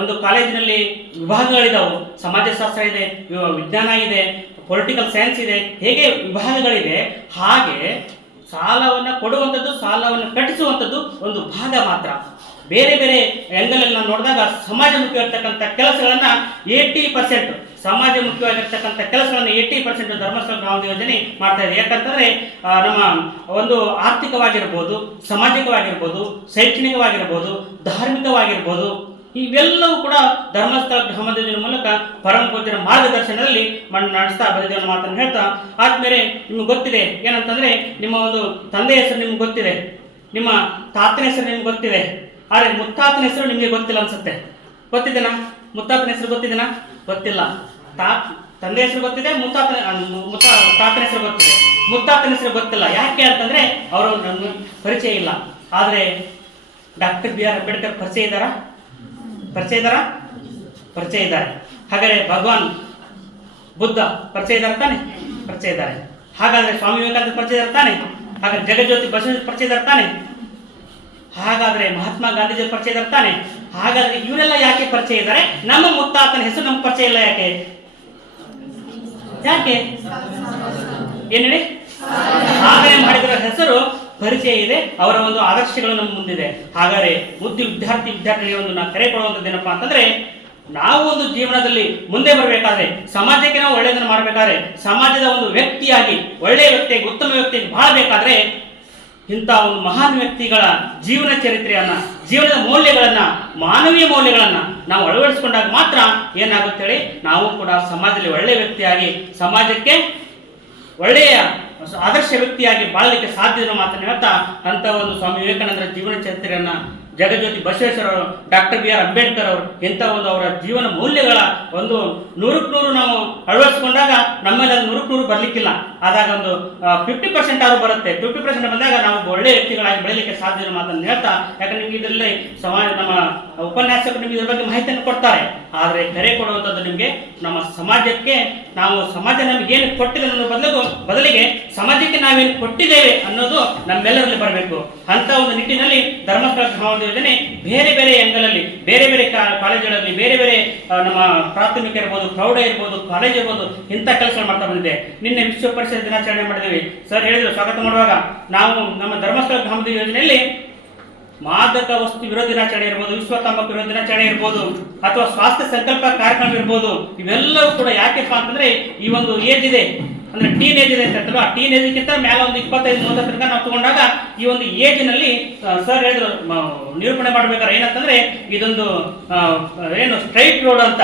ಒಂದು ಕಾಲೇಜಿನಲ್ಲಿ ವಿಭಾಗಗಳಿದಾವು, ಸಮಾಜಶಾಸ್ತ್ರ ಇದೆ, ವಿಜ್ಞಾನ ಇದೆ, ಪೊಲಿಟಿಕಲ್ ಸೈನ್ಸ್ ಇದೆ, ಹೇಗೆ ವಿಭಾಗಗಳಿದೆ, ಹಾಗೆ ಸಾಲವನ್ನು ಕೊಡುವಂಥದ್ದು ಸಾಲವನ್ನು ಕಟ್ಟಿಸುವಂಥದ್ದು ಒಂದು ಭಾಗ ಮಾತ್ರ. ಬೇರೆ ಬೇರೆ ಆ್ಯಂಗಲಲ್ಲಿ ನಾವು ನೋಡಿದಾಗ ಸಮಾಜಮುಖಿಯಾಗಿರ್ತಕ್ಕಂಥ ಕೆಲಸಗಳನ್ನು 80% ಸಮಾಜಮುಖಿಯಾಗಿರ್ತಕ್ಕಂಥ ಕೆಲಸಗಳನ್ನು 80% ಧರ್ಮಸ್ಥಳ ಗ್ರಾಮ ಯೋಜನೆ ಮಾಡ್ತಾ ಇದೆ. ಯಾಕಂತಂದ್ರೆ ನಮ್ಮ ಒಂದು ಆರ್ಥಿಕವಾಗಿರ್ಬೋದು, ಸಾಮಾಜಿಕವಾಗಿರ್ಬೋದು, ಶೈಕ್ಷಣಿಕವಾಗಿರ್ಬೋದು, ಧಾರ್ಮಿಕವಾಗಿರ್ಬೋದು, ಇವೆಲ್ಲವೂ ಕೂಡ ಧರ್ಮಸ್ಥಳ ಗ್ರಾಮ ಯೋಜನೆ ಮೂಲಕ ಪರಮ ಪೂಜ್ಯರ ಮಾರ್ಗದರ್ಶನದಲ್ಲಿ ನಡೆಸ್ತಾ ಬಂದಿದ್ದೇವೆ ಅನ್ನೋ ಮಾತನ್ನು ಹೇಳ್ತಾ, ಆದ್ಮೇಲೆ ನಿಮ್ಗೆ ಗೊತ್ತಿದೆ ಏನಂತಂದ್ರೆ ನಿಮ್ಮ ಒಂದು ತಂದೆ ಹೆಸರು ನಿಮ್ಗೆ ಗೊತ್ತಿದೆ, ನಿಮ್ಮ ತಾತನ ಹೆಸರು ನಿಮ್ಗೆ ಗೊತ್ತಿದೆ, ಆದರೆ ಮುತ್ತಾತನ ಹೆಸರು ನಿಮಗೆ ಗೊತ್ತಿಲ್ಲ ಅನ್ಸುತ್ತೆ. ಗೊತ್ತಿದೆನಾ? ಮುತ್ತಾತನ ಹೆಸರು ಗೊತ್ತಿದೆನಾ? ಗೊತ್ತಿಲ್ಲ. ತಂದೆ ಹೆಸರು ಗೊತ್ತಿದೆ, ತಾತನ ಹೆಸರು ಗೊತ್ತಿದೆ, ಮುತ್ತಾತನ ಹೆಸರು ಗೊತ್ತಿಲ್ಲ. ಯಾಕೆ ಅಂತಂದ್ರೆ ಅವರು ನಮ್ಗೆ ಪರಿಚಯ ಇಲ್ಲ. ಆದರೆ ಡಾಕ್ಟರ್ BR ಅಂಬೇಡ್ಕರ್ ಪರಿಚಯ ಇದ್ದಾರಾ? ಪರಿಚಯ ಇದ್ದಾರೆ. ಹಾಗಾದ್ರೆ ಭಗವಾನ್ ಬುದ್ಧ ಪರಿಚಯ ಇದ್ದಾರೆ ತಾನೆ? ಪರಿಚಯ ಇದ್ದಾರೆ. ಹಾಗಾದ್ರೆ ಸ್ವಾಮಿ ವಿವೇಕಾನಂದ ಪರಿಚಯ ಇದ್ದಾರೆ ತಾನೆ? ಹಾಗಾದ್ರೆ ಜಗಜ್ಯೋತಿ ಬಸವೇಶ್ವರ ಪರಿಚಯ ಇದ್ದಾರೆ ತಾನೆ? ಹಾಗಾದ್ರೆ ಮಹಾತ್ಮ ಗಾಂಧೀಜಿ ಪರಿಚಯ ಇದ್ದಾರೆ ತಾನೆ? ಹಾಗಾದ್ರೆ ಇವರೆಲ್ಲ ಯಾಕೆ ಪರಿಚಯ ಇದ್ದಾರೆ? ನಮ್ಮ ಮುತ್ತಾತನ ಹೆಸರು ನಮ್ಗೆ ಪರಿಚಯ ಇಲ್ಲ. ಯಾಕೆ ಏನ್ ಹೇಳಿ? ಸಾಧನೆ ಮಾಡಿದರ ಹೆಸರು ಪರಿಚಯ ಇದೆ, ಅವರ ಒಂದು ಆದರ್ಶಗಳು ನಮ್ಮ ಮುಂದಿದೆ. ಹಾಗಾದ್ರೆ ವಿದ್ಯಾರ್ಥಿಗಳಿಗೆ ಒಂದು ನಾವು ಕರೆ ಕೊಡುವಂಥದ್ದು ಏನಪ್ಪಾ ಅಂತಂದ್ರೆ, ನಾವು ಒಂದು ಜೀವನದಲ್ಲಿ ಮುಂದೆ ಬರಬೇಕಾದ್ರೆ, ಸಮಾಜಕ್ಕೆ ನಾವು ಒಳ್ಳೆಯದನ್ನು ಮಾಡಬೇಕಾದ್ರೆ, ಸಮಾಜದ ಒಂದು ವ್ಯಕ್ತಿಯಾಗಿ, ಒಳ್ಳೆಯ ವ್ಯಕ್ತಿಯಾಗಿ, ಉತ್ತಮ ವ್ಯಕ್ತಿಯಾಗಿ ಬಾಳಬೇಕಾದ್ರೆ ಇಂಥ ಒಂದು ಮಹಾನ್ ವ್ಯಕ್ತಿಗಳ ಜೀವನ ಚರಿತ್ರೆಯನ್ನ, ಜೀವನದ ಮೌಲ್ಯಗಳನ್ನ, ಮಾನವೀಯ ಮೌಲ್ಯಗಳನ್ನ ನಾವು ಅಳವಡಿಸಿಕೊಂಡಾಗ ಮಾತ್ರ ಏನಾಗುತ್ತೇಳಿ ನಾವು ಕೂಡ ಸಮಾಜದಲ್ಲಿ ಒಳ್ಳೆಯ ವ್ಯಕ್ತಿಯಾಗಿ, ಸಮಾಜಕ್ಕೆ ಒಳ್ಳೆಯ ಆದರ್ಶ ವ್ಯಕ್ತಿಯಾಗಿ ಬಾಳಲಿಕ್ಕೆ ಸಾಧ್ಯ ಅನ್ನೋ ಮಾತನ್ನು ಹೇಳ್ತಾ, ಅಂತ ಒಂದು ಸ್ವಾಮಿ ವಿವೇಕಾನಂದರ ಜೀವನ ಚರಿತ್ರೆಯನ್ನ, ಜಗಜ್ಯೋತಿ ಬಸವೇಶ್ವರ ಅವರು, ಡಾಕ್ಟರ್ BR ಅಂಬೇಡ್ಕರ್ ಅವರು ಇಂಥ ಒಂದು ಅವರ ಜೀವನ ಮೌಲ್ಯಗಳ ಒಂದು 100% ನಾವು ಅಳವಡಿಸಿಕೊಂಡಾಗ ನಮ್ಮಲ್ಲಿ ಅದು 100% ಬರ್ಲಿಕ್ಕಿಲ್ಲ. ಆದಾಗ ಒಂದು 50% ಆದ್ರೂ ಬರುತ್ತೆ. 50% ಬಂದಾಗ ನಾವು ಒಳ್ಳೆಯ ವ್ಯಕ್ತಿಗಳಾಗಿ ಬೆಳಲಿಕ್ಕೆ ಸಾಧ್ಯ ಅನ್ನೋ ಮಾತನ್ನು ಹೇಳ್ತಾ, ಯಾಕಂದ್ರೆ ನಿಮ್ಗೆ ಇದರಲ್ಲಿ ನಮ್ಮ ಉಪನ್ಯಾಸಕರು ನಿಮ್ಗೆ ಇದ್ರ ಬಗ್ಗೆ ಮಾಹಿತಿಯನ್ನು ಕೊಡ್ತಾರೆ. ಆದರೆ ಕರೆ ಕೊಡುವಂಥದ್ದು ನಿಮಗೆ ನಮ್ಮ ಸಮಾಜಕ್ಕೆ, ನಾವು ಸಮಾಜ ನಮ್ಗೆ ಏನು ಕೊಟ್ಟಿದೆ ಅನ್ನೋ ಬದಲಿಗೆ ಸಮಾಜಕ್ಕೆ ನಾವೇನು ಕೊಟ್ಟಿದ್ದೇವೆ ಅನ್ನೋದು ನಮ್ಮೆಲ್ಲರಲ್ಲಿ ಬರಬೇಕು. ಅಂತ ಒಂದು ನಿಟ್ಟಿನಲ್ಲಿ ಧರ್ಮಸ್ಥಳ ಗ್ರಾಮ ಯೋಜನೆ ಬೇರೆ ಬೇರೆ ಆಂಗಲಲ್ಲಿ, ಬೇರೆ ಬೇರೆ ಕಾಲೇಜುಗಳಲ್ಲಿ, ಬೇರೆ ಬೇರೆ ನಮ್ಮ ಪ್ರಾಥಮಿಕ ಇರ್ಬೋದು, ಪ್ರೌಢ ಇರ್ಬೋದು, ಕಾಲೇಜ್ ಇರ್ಬೋದು, ಇಂಥ ಕೆಲಸ ಮಾಡ್ತಾ ಬಂದಿದೆ. ನಿನ್ನೆ ವಿಶ್ವ ಪರಿಸರ ದಿನಾಚರಣೆ ಮಾಡಿದ್ದೀವಿ. ಸರ್ ಹೇಳಿದ್ರು ಸ್ವಾಗತ ಮಾಡುವಾಗ, ನಾವು ನಮ್ಮ ಧರ್ಮಸ್ಥಳ ಗ್ರಾಮದ ಯೋಜನೆಯಲ್ಲಿ ಮಾದಕ ವಸ್ತು ವಿರೋಧಿ ದಿನಾಚರಣೆ ಇರ್ಬೋದು, ವಿಶ್ವ ತಂಬಾಕು ವಿರೋಧಿ ದಿನಾಚರಣೆ ಇರ್ಬೋದು, ಅಥವಾ ಸ್ವಾಸ್ಥ್ಯ ಸಂಕಲ್ಪ ಕಾರ್ಯಕ್ರಮ ಇರ್ಬೋದು, ಇವೆಲ್ಲವೂ ಕೂಡ ಯಾಕೆಪ್ಪ ಅಂತಂದ್ರೆ ಈ ಒಂದು ಏಜ್ ಇದೆ, ಅಂದ್ರೆ ಟೀನ್ ಏಜ್ ಇದೆ ಅಂತ ಹೇಳ್ತಾರೋ, ಆ ಟೀನ್ ಏಜ್ಗಿಂತ ಮೇಲೆ ಒಂದು 25-30 ತನಕ ನಾವು ತಗೊಂಡಾಗ ಈ ಒಂದು ಏಜ್ ನಲ್ಲಿ ಸರ್ ಹೇಳಿದ್ರು ನಿರೂಪಣೆ ಮಾಡ್ಬೇಕಾದ್ರೆ ಏನಂತಂದ್ರೆ, ಇದೊಂದು ಏನು ಸ್ಟ್ರೈಟ್ ರೋಡ್ ಅಂತ,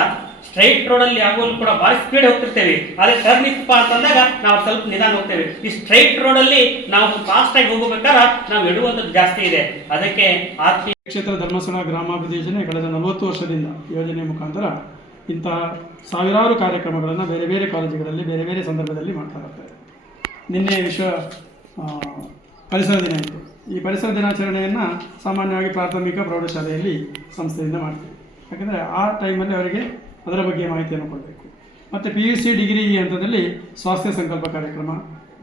ಸ್ಟ್ರೈಟ್ ರೋಡ್ ಅಲ್ಲಿ ಯಾವಾಗಲೂ ಕೂಡ ಭಾರಿ ಸ್ಪೀಡ್ ಹೋಗ್ತಿರ್ತೇವೆ, ಆದ್ರೆ ಟರ್ನ್ ಇತ್ತಪ್ಪ ಅಂತಂದಾಗ ನಾವು ಸ್ವಲ್ಪ ನಿಧಾನ ಹೋಗ್ತೇವೆ. ಈ ಸ್ಟ್ರೈಟ್ ರೋಡ್ ಅಲ್ಲಿ ನಾವು ಫಾಸ್ಟ್ ಆಗಿ ಹೋಗಬೇಕಾದ್ರೆ ನಾವು ಇಡುವಂಥದ್ದು ಜಾಸ್ತಿ ಇದೆ. ಅದಕ್ಕೆ ಆರ್ಥಿಕ ಕ್ಷೇತ್ರ ಧರ್ಮಸ್ಥಳ ಗ್ರಾಮಾಭಿವೃದ್ಧಿ ಯೋಜನೆ ಕಳೆದ 40 ವರ್ಷದಿಂದ ಯೋಜನೆ ಮುಖಾಂತರ ಇಂತಹ ಸಾವಿರಾರು ಕಾರ್ಯಕ್ರಮಗಳನ್ನು ಬೇರೆ ಬೇರೆ ಕಾಲೇಜುಗಳಲ್ಲಿ ಬೇರೆ ಬೇರೆ ಸಂದರ್ಭದಲ್ಲಿ ಮಾಡ್ತಾ ಬರ್ತಾರೆ. ನಿನ್ನೆ ವಿಶ್ವ ಪರಿಸರ ದಿನ ಇತ್ತು. ಈ ಪರಿಸರ ದಿನಾಚರಣೆಯನ್ನು ಸಾಮಾನ್ಯವಾಗಿ ಪ್ರಾಥಮಿಕ ಪ್ರೌಢಶಾಲೆಯಲ್ಲಿ ಸಂಸ್ಥೆಯಿಂದ ಮಾಡ್ತೀವಿ. ಯಾಕಂದರೆ ಆ ಟೈಮಲ್ಲಿ ಅವರಿಗೆ ಅದರ ಬಗ್ಗೆ ಮಾಹಿತಿಯನ್ನು ಕೊಡಬೇಕು. ಮತ್ತು PUC ಡಿಗ್ರಿ ಈ ಹಂತದಲ್ಲಿ ಸ್ವಾಸ್ಥ್ಯ ಸಂಕಲ್ಪ ಕಾರ್ಯಕ್ರಮ,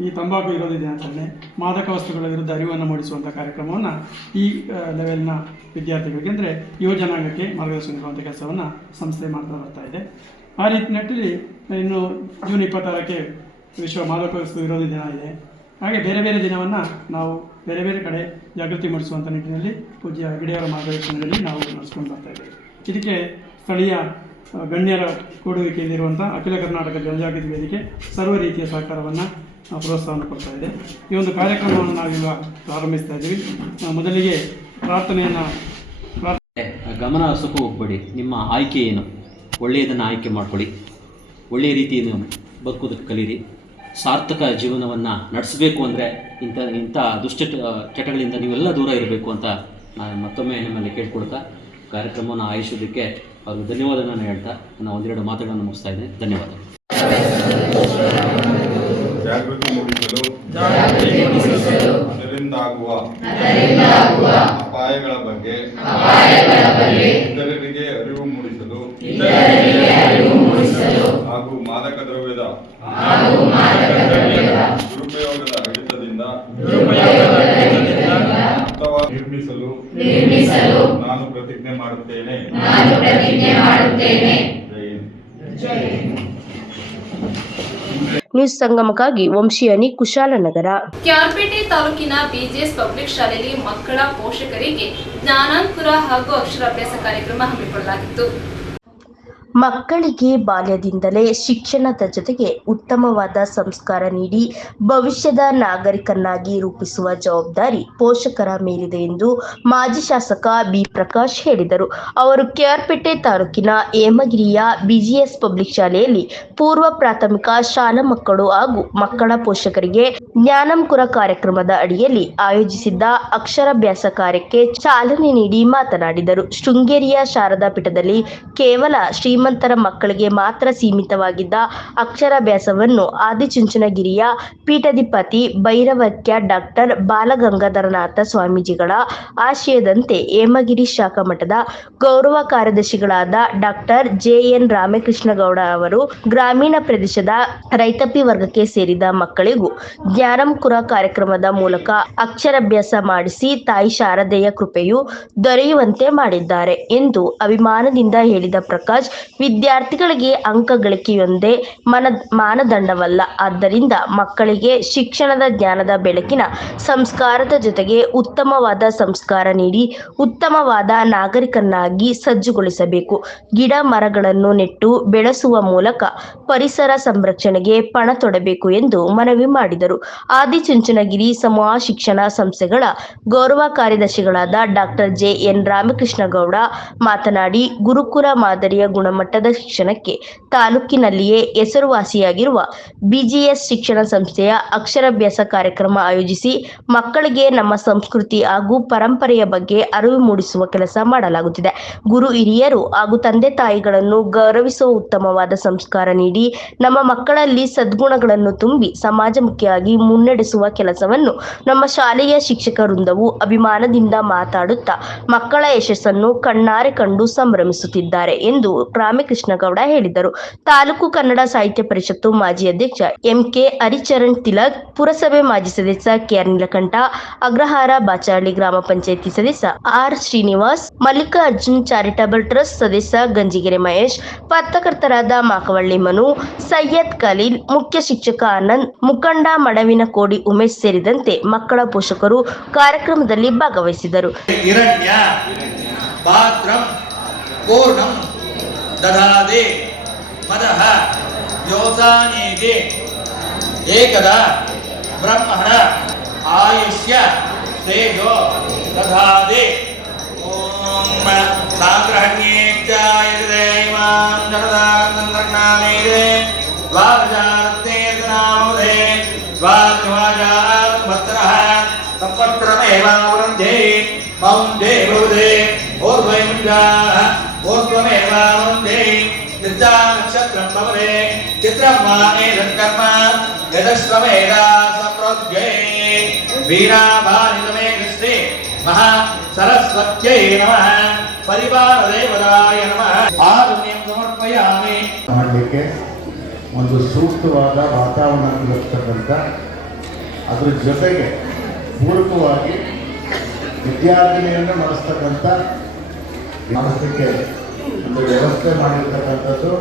ಈ ತಂಬಾಕು ವಿರೋಧಿ ದಿನಾಚರಣೆ, ಮಾದಕ ವಸ್ತುಗಳ ವಿರುದ್ಧ ಅರಿವನ್ನು ಮೂಡಿಸುವಂಥ ಕಾರ್ಯಕ್ರಮವನ್ನು ಈ ಲೆವೆಲ್ನ ವಿದ್ಯಾರ್ಥಿಗಳಿಗೆ, ಅಂದರೆ ಯುವ ಜನಾಂಗಕ್ಕೆ ಮಾರ್ಗದರ್ಶನ ನೀಡುವಂಥ ಕೆಲಸವನ್ನು ಸಂಸ್ಥೆ ಮಾಡ್ತಾ ಬರ್ತಾ ಇದೆ. ಆ ನಿಟ್ಟಿನಲ್ಲಿ ಇನ್ನು ಜೂನ್ 26ಕ್ಕೆ ವಿಶ್ವ ಮಾದಕ ವಸ್ತು ವಿರೋಧಿ ದಿನ ಇದೆ. ಹಾಗೆ ಬೇರೆ ಬೇರೆ ದಿನವನ್ನು ನಾವು ಬೇರೆ ಬೇರೆ ಕಡೆ ಜಾಗೃತಿ ಮೂಡಿಸುವಂಥ ನಿಟ್ಟಿನಲ್ಲಿ ಪೂಜ್ಯ ಹೆಗಡೆಯವರ ಮಾರ್ಗದರ್ಶನದಲ್ಲಿ ನಾವು ನಡೆಸ್ಕೊಂಡು ಬರ್ತಾ ಇದ್ದೇವೆ. ಇದಕ್ಕೆ ಸ್ಥಳೀಯ ಗಣ್ಯರ ಕೊಡುವಿಕೆಯಲ್ಲಿರುವಂಥ ಅಖಿಲ ಕರ್ನಾಟಕ ಜನಜಾಗೃತಿ ವೇದಿಕೆ ಸರ್ವ ರೀತಿಯ ಸಹಕಾರವನ್ನು ಪ್ರೋತ್ಸಾಹವನ್ನು ಕೊಡ್ತಾ ಇದೆ. ಈ ಒಂದು ಕಾರ್ಯಕ್ರಮವನ್ನು ನಾವೀಗ ಪ್ರಾರಂಭಿಸ್ತಾ ಇದ್ದೀವಿ. ಮೊದಲಿಗೆ ಪ್ರಾರ್ಥನೆಯನ್ನು ಗಮನ ಹಸಕು ಹೋಗ್ಬೇಡಿ. ನಿಮ್ಮ ಆಯ್ಕೆ ಏನು, ಒಳ್ಳೆಯದನ್ನು ಆಯ್ಕೆ ಮಾಡ್ಕೊಳ್ಳಿ. ಒಳ್ಳೆಯ ರೀತಿಯನ್ನು ಬದುಕೋದಕ್ಕೆ ಕಲೀರಿ. ಸಾರ್ಥಕ ಜೀವನವನ್ನು ನಡೆಸಬೇಕು ಅಂದರೆ ಇಂಥ ಚಟಗಳಿಂದ ನೀವೆಲ್ಲ ದೂರ ಇರಬೇಕು ಅಂತ ನಾನು ಮತ್ತೊಮ್ಮೆ ನಿಮ್ಮಲ್ಲಿ ಕೇಳ್ಕೊಳ್ತಾ ಕಾರ್ಯಕ್ರಮವನ್ನು ಆಯೋಜಿಸೋದಕ್ಕೆ ಅವ್ರಿಗೆ ಧನ್ಯವಾದಗಳನ್ನು ಹೇಳ್ತಾ ನಾನು ಒಂದೆರಡು ಮಾತುಗಳನ್ನು ಮುಗಿಸ್ತಾ ಇದ್ದೇನೆ. ಧನ್ಯವಾದ. ಜಾಗೃತಿ ಮೂಡಿಸಲು ಅದರಿಂದಾಗುವ ಅಪಾಯಗಳ ಬಗ್ಗೆ ಇತರರಿಗೆ ಅರಿವು ಮೂಡಿಸಲು ಹಾಗೂ ಮಾದಕ ದ್ರವ್ಯದ ದುರುಪಯೋಗದ ಹಿಡಿತದಿಂದ ಅಥವಾ ನಿರ್ಮಿಸಲು ನಾನು ಪ್ರತಿಜ್ಞೆ ಮಾಡುತ್ತೇನೆ. ಜೈ ಹಿಂದ್. ನ್ಯೂಸ್ ಸಂಗಮಕ್ಕಾಗಿ ವಂಶಿಯನಿ, ಕುಶಾಲನಗರ. ಕ್ಯಾರ್ಪೇಟೆ ತಾಲೂಕಿನ ಬಿಜಿಎಸ್ ಪಬ್ಲಿಕ್ ಶಾಲೆಯಲ್ಲಿ ಮಕ್ಕಳ ಪೋಷಕರಿಗೆ ಜ್ಞಾನಾಂಕುರ ಹಾಗೂ ಅಕ್ಷರಾಭ್ಯಾಸ ಕಾರ್ಯಕ್ರಮ ಹಮ್ಮಿಕೊಳ್ಳಲಾಗಿತ್ತು. ಮಕ್ಕಳಿಗೆ ಬಾಲ್ಯದಿಂದಲೇ ಶಿಕ್ಷಣದ ಜೊತೆಗೆ ಉತ್ತಮವಾದ ಸಂಸ್ಕಾರ ನೀಡಿ ಭವಿಷ್ಯದ ನಾಗರಿಕನಾಗಿ ರೂಪಿಸುವ ಜವಾಬ್ದಾರಿ ಪೋಷಕರ ಮೇಲಿದೆ ಎಂದು ಮಾಜಿ ಶಾಸಕ ಬಿ ಪ್ರಕಾಶ್ ಹೇಳಿದರು. ಅವರು ಕೆಆರ್ಪೇಟೆ ತಾಲೂಕಿನ ಹೇಮಗಿರಿಯ ಬಿಜಿಎಸ್ ಪಬ್ಲಿಕ್ ಶಾಲೆಯಲ್ಲಿ ಪೂರ್ವ ಪ್ರಾಥಮಿಕ ಶಾಲಾ ಮಕ್ಕಳು ಹಾಗೂ ಮಕ್ಕಳ ಪೋಷಕರಿಗೆ ಜ್ಞಾನಾಂಕುರ ಕಾರ್ಯಕ್ರಮದ ಅಡಿಯಲ್ಲಿ ಆಯೋಜಿಸಿದ್ದ ಅಕ್ಷರಾಭ್ಯಾಸ ಕಾರ್ಯಕ್ಕೆ ಚಾಲನೆ ನೀಡಿ ಮಾತನಾಡಿದರು. ಶೃಂಗೇರಿಯ ಶಾರದಾ ಪೀಠದಲ್ಲಿ ಕೇವಲ ಶ್ರೀಮಂತರ ಮಕ್ಕಳಿಗೆ ಮಾತ್ರ ಸೀಮಿತವಾಗಿದ್ದ ಅಕ್ಷರಾಭ್ಯಾಸವನ್ನು ಆದಿಚುಂಚನಗಿರಿಯ ಪೀಠಾಧಿಪತಿ ಭೈರವಕ್ಯ ಡಾಕ್ಟರ್ ಬಾಲಗಂಗಾಧರನಾಥ ಸ್ವಾಮೀಜಿಗಳ ಆಶಯದಂತೆ ಹೇಮಗಿರಿ ಶಾಖಾ ಮಠದ ಗೌರವ ಕಾರ್ಯದರ್ಶಿಗಳಾದ ಡಾಕ್ಟರ್ ಜೆಎನ್ ರಾಮಕೃಷ್ಣಗೌಡ ಅವರು ಗ್ರಾಮೀಣ ಪ್ರದೇಶದ ರೈತಾಪಿ ವರ್ಗಕ್ಕೆ ಸೇರಿದ ಮಕ್ಕಳಿಗೂ ಜ್ಞಾನಾಂಕುರ ಕಾರ್ಯಕ್ರಮದ ಮೂಲಕ ಅಕ್ಷರಾಭ್ಯಾಸ ಮಾಡಿಸಿ ತಾಯಿ ಶಾರದೆಯ ಕೃಪೆಯು ದೊರೆಯುವಂತೆ ಮಾಡಿದ್ದಾರೆ ಎಂದು ಅಭಿಮಾನದಿಂದ ಹೇಳಿದ ಪ್ರಕಾಶ್, ವಿದ್ಯಾರ್ಥಿಗಳಿಗೆ ಅಂಕ ಗಳಿಕೆಯೊಂದೇ ಮಾನದಂಡವಲ್ಲ. ಆದ್ದರಿಂದ ಮಕ್ಕಳಿಗೆ ಶಿಕ್ಷಣದ ಜ್ಞಾನದ ಬೆಳಕಿನ ಸಂಸ್ಕಾರದ ಜೊತೆಗೆ ಉತ್ತಮವಾದ ಸಂಸ್ಕಾರ ನೀಡಿ ಉತ್ತಮವಾದ ನಾಗರಿಕನಾಗಿ ಸಜ್ಜುಗೊಳಿಸಬೇಕು. ಗಿಡ ಮರಗಳನ್ನು ನೆಟ್ಟು ಬೆಳೆಸುವ ಮೂಲಕ ಪರಿಸರ ಸಂರಕ್ಷಣೆಗೆ ಪಣ ತೊಡಬೇಕು ಎಂದು ಮನವಿ ಮಾಡಿದರು. ಆದಿಚುಂಚನಗಿರಿ ಸಮೂಹ ಶಿಕ್ಷಣ ಸಂಸ್ಥೆಗಳ ಗೌರವ ಕಾರ್ಯದರ್ಶಿಗಳಾದ ಡಾಕ್ಟರ್ ಜೆಎನ್ ರಾಮಕೃಷ್ಣಗೌಡ ಮಾತನಾಡಿ, ಗುರುಕುಲ ಮಾದರಿಯ ಗುಣಮಟ್ಟದ ಶಿಕ್ಷಣಕ್ಕೆ ತಾಲೂಕಿನಲ್ಲಿಯೇ ಹೆಸರುವಾಸಿಯಾಗಿರುವ ಬಿಜಿಎಸ್ ಶಿಕ್ಷಣ ಸಂಸ್ಥೆಯ ಅಕ್ಷರಾಭ್ಯಾಸ ಕಾರ್ಯಕ್ರಮ ಆಯೋಜಿಸಿ ಮಕ್ಕಳಿಗೆ ನಮ್ಮ ಸಂಸ್ಕೃತಿ ಹಾಗೂ ಪರಂಪರೆಯ ಬಗ್ಗೆ ಅರಿವು ಮೂಡಿಸುವ ಕೆಲಸ ಮಾಡಲಾಗುತ್ತಿದೆ. ಗುರು ಹಿರಿಯರು ಹಾಗೂ ತಂದೆ ತಾಯಿಗಳನ್ನು ಗೌರವಿಸುವ ಉತ್ತಮವಾದ ಸಂಸ್ಕಾರ ನೀಡಿ ನಮ್ಮ ಮಕ್ಕಳಲ್ಲಿ ಸದ್ಗುಣಗಳನ್ನು ತುಂಬಿ ಸಮಾಜಮುಖಿಯಾಗಿ ಮುನ್ನಡೆಸುವ ಕೆಲಸವನ್ನು ನಮ್ಮ ಶಾಲೆಯ ಶಿಕ್ಷಕ ವೃಂದವು ಅಭಿಮಾನದಿಂದ ಮಾತಾಡುತ್ತಾ ಮಕ್ಕಳ ಯಶಸ್ಸನ್ನು ಕಣ್ಣಾರೆ ಕಂಡು ಸಂಭ್ರಮಿಸುತ್ತಿದ್ದಾರೆ ಎಂದು ರಾಮಕೃಷ್ಣಗೌಡ ಹೇಳಿದರು. ತಾಲೂಕು ಕನ್ನಡ ಸಾಹಿತ್ಯ ಪರಿಷತ್ತು ಮಾಜಿ ಅಧ್ಯಕ್ಷ ಎಂಕೆ ಹರಿಚರಣ್ ತಿಲಕ್, ಪುರಸಭೆ ಮಾಜಿ ಸದಸ್ಯ ಕೆಆರ್ ನೀಲಕಂಠ, ಅಗ್ರಹಾರ ಬಾಚಹಳ್ಳಿ ಗ್ರಾಮ ಪಂಚಾಯಿತಿ ಸದಸ್ಯ R Srinivas, Mallikarjun charitable trust ಸದಸ್ಯ ಗಂಜಿಗೆರೆ ಮಹೇಶ್, ಪತ್ರಕರ್ತರಾದ ಮಾಕವಳ್ಳಿ ಮನು, ಸೈಯದ್ ಖಲೀಲ್, ಮುಖ್ಯ ಶಿಕ್ಷಕ ಆನಂದ್, ಮುಖಂಡ ಮಡವಿನ ಕೋಡಿ ಉಮೇಶ್ ಸೇರಿದಂತೆ ಮಕ್ಕಳ ಪೋಷಕರು ಕಾರ್ಯಕ್ರಮದಲ್ಲಿ ಭಾಗವಹಿಸಿದರು. ಹಿರಣ್ಯ ಪಾತ್ರಂ ಪೂರ್ಣಂ ದದಾದೆ ಮದಃ ಯೋಸಾನೇಗೆ ಏಕದ ಬ್ರಹ್ಮಣ ಆಯುಷ್ಯ ತೇಜೋ ದದಾದೆ. ಓಂ ಸಾಗ್ರಹಣ್ಯೇಚ್ಛಾಯದೇವಾಂ ಜನದಾನಂದನಾಮೇದೆ ದ್ವಾದಶಾರತ್ನೇತನಾಮೋದೆ ದ್ವಾದಶವಾಜಾತ್ಮತ್ರಃ ತಪತ್ರಮೇವಾವೃಂಧೆ ಮೌಂಧೆ ಭುವದೆ ಓರ್ವೈಮುಂಜಾಃ ಓರ್ವಮೇವಾವೃಂಧೆ ಚಿತ್ರಾ ನಕ್ಷತ್ರಂ ಭವದೆ ಚಿತ್ರಂ ಮಾನೇದಕರ್ಮ ಯದಶ್ವಮೇಧ ಸಂಪ್ರೋದ್ಯೆ ವೀರಾಭಾನಿತಮೇ ಕೃಷ್ಣೇ ಮಹಾ ಸರಸ್ವತ್ಯೈ ನಮಃ ಪರಿವಾರ ದೇವರಾಯ ನಮಃ ಆರುಣ್ಯಂ ಸಮರ್ಪಯಾಮಿ. ಮಾಡಲಿಕ್ಕೆ ಒಂದು ಸೂಕ್ತವಾದ ವಾತಾವರಣ ಕಲ್ಪಿಸ್ತಕ್ಕಂಥ ಅದರ ಜೊತೆಗೆ ಪೂರಕವಾಗಿ ವಿದ್ಯಾರ್ಥಿನಿಯನ್ನು ನಡೆಸ್ತಕ್ಕಂಥ ಮಾಡಿಸಲಿಕ್ಕೆ ಒಂದು ವ್ಯವಸ್ಥೆ ಮಾಡಿರ್ತಕ್ಕಂಥದ್ದು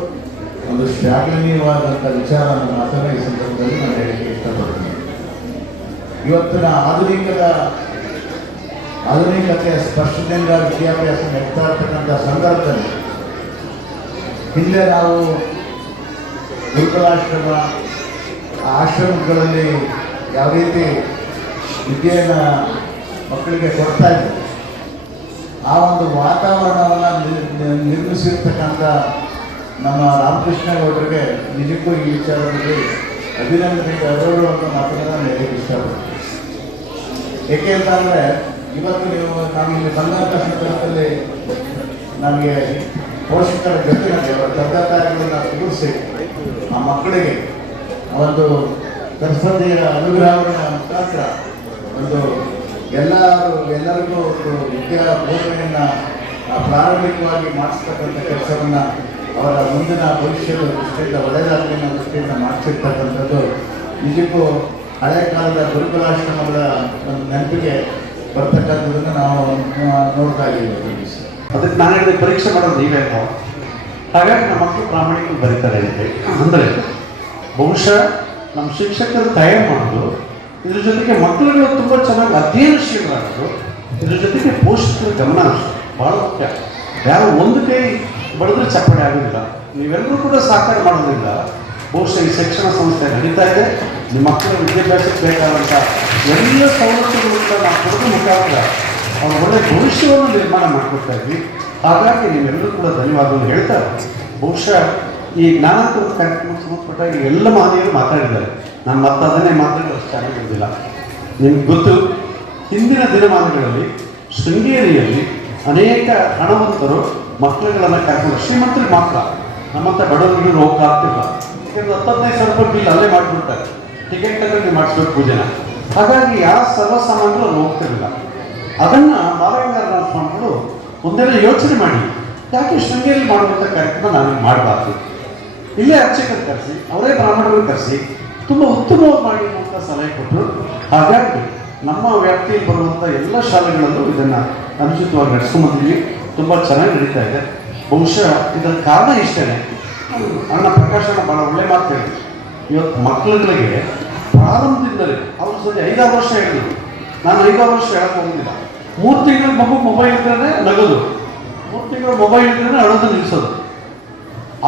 ಒಂದು ಶ್ಲಾಘನೀಯವಾದಂಥ ವಿಚಾರ ನನ್ನ ಮಾತನ್ನು ಈ ಸಂದರ್ಭದಲ್ಲಿ ನಾನು ಹೇಳಲಿಕ್ಕೆ ಇಷ್ಟಪಡ್ತೀನಿ. ಇವತ್ತಿನ ಆಧುನಿಕತೆಯ ಸ್ಪರ್ಶದಿಂದ ವಿದ್ಯಾಭ್ಯಾಸ ನಡೆಸ್ತಾ ಇರ್ತಕ್ಕಂಥ ಸಂದರ್ಭದಲ್ಲಿ ಹಿಂದೆ ನಾವು ಗುರುಕುಲಾಶ್ರಮ ಆಶ್ರಮಗಳಲ್ಲಿ ಯಾವ ರೀತಿ ವಿದ್ಯೆಯನ್ನು ಮಕ್ಕಳಿಗೆ ಕೊಡ್ತಾ ಇದ್ದರು, ಆ ಒಂದು ವಾತಾವರಣವನ್ನು ನಿರ್ಮಿಸಿರ್ತಕ್ಕಂಥ ನಮ್ಮ ರಾಮಕೃಷ್ಣ ಗೌಡರಿಗೆ ನಿಜಕ್ಕೂ ಈ ವಿಚಾರದಲ್ಲಿ ಅಭಿನಂದನೆ ಗೌರವವನ್ನು ಮಾತನ್ನು ಹೇಳಕ್ಕೆ ಇಷ್ಟಪಡ್ತೀನಿ. ಏಕೆ ಅಂತಂದರೆ ಇವತ್ತು ನೀವು ನಮಗೆ ಬಂದಂಥ ಸಂದರ್ಭದಲ್ಲಿ ನಮಗೆ ಪೋಷಕರ ಜೊತೆಯಲ್ಲಿ ಅವರ ತಂದೆ ತಾಯಿಗಳನ್ನ ಕೂರಿಸಿ ಆ ಮಕ್ಕಳಿಗೆ ಒಂದು ಸರಸ್ವತಿಯ ಅನುಗ್ರಹಗಳ ಮುಖಾಂತರ ಒಂದು ಎಲ್ಲರಿಗೂ ಒಂದು ವಿದ್ಯಾ ಬೋಧನೆಯನ್ನು ಪ್ರಾರಂಭಿಕವಾಗಿ ಮಾಡಿಸ್ತಕ್ಕಂಥ ಕೆಲಸವನ್ನು ಅವರ ಮುಂದಿನ ಭವಿಷ್ಯದ ದೃಷ್ಟಿಯಿಂದ ಒಳ್ಳೆಯದಾಗಲಿ ಅನ್ನೋ ದೃಷ್ಟಿಯಿಂದ ಮಾಡಿಸಿರ್ತಕ್ಕಂಥದ್ದು ನಿಜಕ್ಕೂ ಹಳೆ ಕಾಲದ ಗುರುಕುಲಾಶ್ರಮಗಳ ಒಂದು ನೆನಪಿಗೆ ಬರ್ತಕ್ಕಂಥದ್ದನ್ನು ನಾವು ನೋಡ್ತಾ ಇದ್ದೀವಿ. ಅದಕ್ಕೆ ನಾನು ಹೇಳಿದ ಪರೀಕ್ಷೆ ಮಾಡೋದು ನೀವೇ ಹಾಗಾಗಿ ನಮ್ಮ ಮಕ್ಕಳು ಪ್ರಾಮಾಣಿಕರು ಬರೀತಾರೆ ಅಂದರೆ ಬಹುಶಃ ನಮ್ಮ ಶಿಕ್ಷಕರು ತಯಾರು ಮಾಡೋದು, ಇದ್ರ ಜೊತೆಗೆ ಮಕ್ಕಳುಗಳು ತುಂಬ ಚೆನ್ನಾಗಿ ಅಧ್ಯಯನಶೀಲರಾಗೋದು, ಇದ್ರ ಜೊತೆಗೆ ಪೋಷಕರ ಗಮನ ಭಾಳ ಮುಖ್ಯ. ಯಾರೋ ಒಂದು ಕೈ ಬಡಿದ್ರೆ ಚಪ್ಪಡಿ ಆಗೋದಿಲ್ಲ. ನೀವೆಲ್ಲರೂ ಕೂಡ ಸಹಕಾರ ಮಾಡೋದ್ರಿಂದ ಬಹುಶಃ ಈ ಶಿಕ್ಷಣ ಸಂಸ್ಥೆ ನಡೀತಾ ಇದೆ. ನಿಮ್ಮ ಮಕ್ಕಳ ವಿದ್ಯಾಭ್ಯಾಸಕ್ಕೆ ಬೇಕಾದಂಥ ಎಲ್ಲ ಸವಲತ್ತುಗಳನ್ನು ನಾವು ಕೊಡೋದು ಮುಖಾಂತರ ಅವ್ರ ಒಳ್ಳೆ ಭವಿಷ್ಯವನ್ನು ನಿರ್ಮಾಣ ಮಾಡಿಕೊಡ್ತಾ ಇದ್ವಿ. ಹಾಗಾಗಿ ನೀವೆಲ್ಲರೂ ಕೂಡ ಧನ್ಯವಾದವನ್ನು ಹೇಳ್ತಾರೆ. ಬಹುಶಃ ಈ ಜ್ಞಾನಾಂತರ ಕಾರ್ಯಕ್ರಮಕ್ಕೆ ಸಂಬಂಧಪಟ್ಟಾಗ ಎಲ್ಲ ಮಹನೀಯರು ಮಾತಾಡಿದ್ದಾರೆ. ನಾನು ಮತ್ತೆ ಅದನ್ನೇ ಮಾತಾಡೋದು ಅಷ್ಟು ಚೆನ್ನಾಗಿರೋದಿಲ್ಲ. ನಿಮ್ಗೆ ಗೊತ್ತು, ಹಿಂದಿನ ದಿನಮಾನಗಳಲ್ಲಿ ಶೃಂಗೇರಿಯಲ್ಲಿ ಅನೇಕ ಹಣವಂತರು ಮಕ್ಕಳುಗಳನ್ನು ಕರ್ಕೊಂಡು, ಶ್ರೀಮಂತರಿಗೆ ಮಾತ್ರ, ನಮ್ಮಂಥ ಬಡವರಿಗೆ ಹೋಗ್ತಾಗ್ತಿಲ್ಲ. ಯಾಕಂದ್ರೆ 10-15 ಬಿಲ್ ಅಲ್ಲೇ ಮಾಡಿಬಿಡ್ತಾರೆ, ಟಿಕೆಟ್ ತಗೊಂಡು ಮಾಡಿಸ್ಬೇಕು ಪೂಜೆನ. ಹಾಗಾಗಿ ಯಾವ ಸರ್ವಸಾಮಾನ್ಯರು ಅಲ್ಲಿ ಹೋಗ್ತಿರಲಿಲ್ಲ. ಅದನ್ನು ಬಾಲಗಂಗಾಧರ ಸ್ವಾಮಿಗಳು ಒಂದೆಲ್ಲ ಯೋಚನೆ ಮಾಡಿ, ಯಾಕೆ ಶೃಂಗೇರಿ ಮಾಡುವಂಥ ಕಾರ್ಯಕ್ರಮ ನಾನು ಮಾಡಬಾರ್ದು, ಇಲ್ಲೇ ಅರ್ಚಕರು ಕರೆಸಿ, ಅವರೇ ಬ್ರಾಹ್ಮಣರನ್ನು ಕರೆಸಿ ತುಂಬ ಉತ್ತಮವಾಗಿ ಮಾಡಿ ಅಂತ ಸಲಹೆ ಕೊಟ್ಟರು. ಹಾಗಾಗಿ ನಮ್ಮ ವ್ಯಾಪ್ತಿಯಲ್ಲಿ ಬರುವಂಥ ಎಲ್ಲ ಶಾಲೆಗಳಲ್ಲೂ ಇದನ್ನು ಅನುಚಿತವಾಗಿ ನಡೆಸ್ಕೊಂಡ್ಬಂದಿದ್ವಿ. ತುಂಬ ಚೆನ್ನಾಗಿ ನಡೀತಾ ಇದೆ. ಬಹುಶಃ ಇದರ ಕಾರಣ ಇಷ್ಟೇ, ಅಣ್ಣ ಪ್ರಕಾಶನ ಭಾಳ ಒಳ್ಳೆ ಮಾತು ಹೇಳಿದ್ರು. ಇವತ್ತು ಮಕ್ಕಳುಗಳಿಗೆ ಪ್ರಾರಂಭದಿಂದಲೇ ಅವ್ರ ಸರಿ 5 ವರ್ಷ ಹೇಳಿದ್ರು. ನಾನು 5 ವರ್ಷ ಹೇಳಕ್ಕೆ ಹೋಗೋದಿಲ್ಲ. 3 ತಿಂಗಳು ಮಗು ಮೊಬೈಲ್ ಇದ್ರೇ ನಗೋದು, 3 ತಿಂಗಳು ಮೊಬೈಲ್ ಇದ್ರೇ ಅಳೋದು ನಿಲ್ಲಿಸೋದು.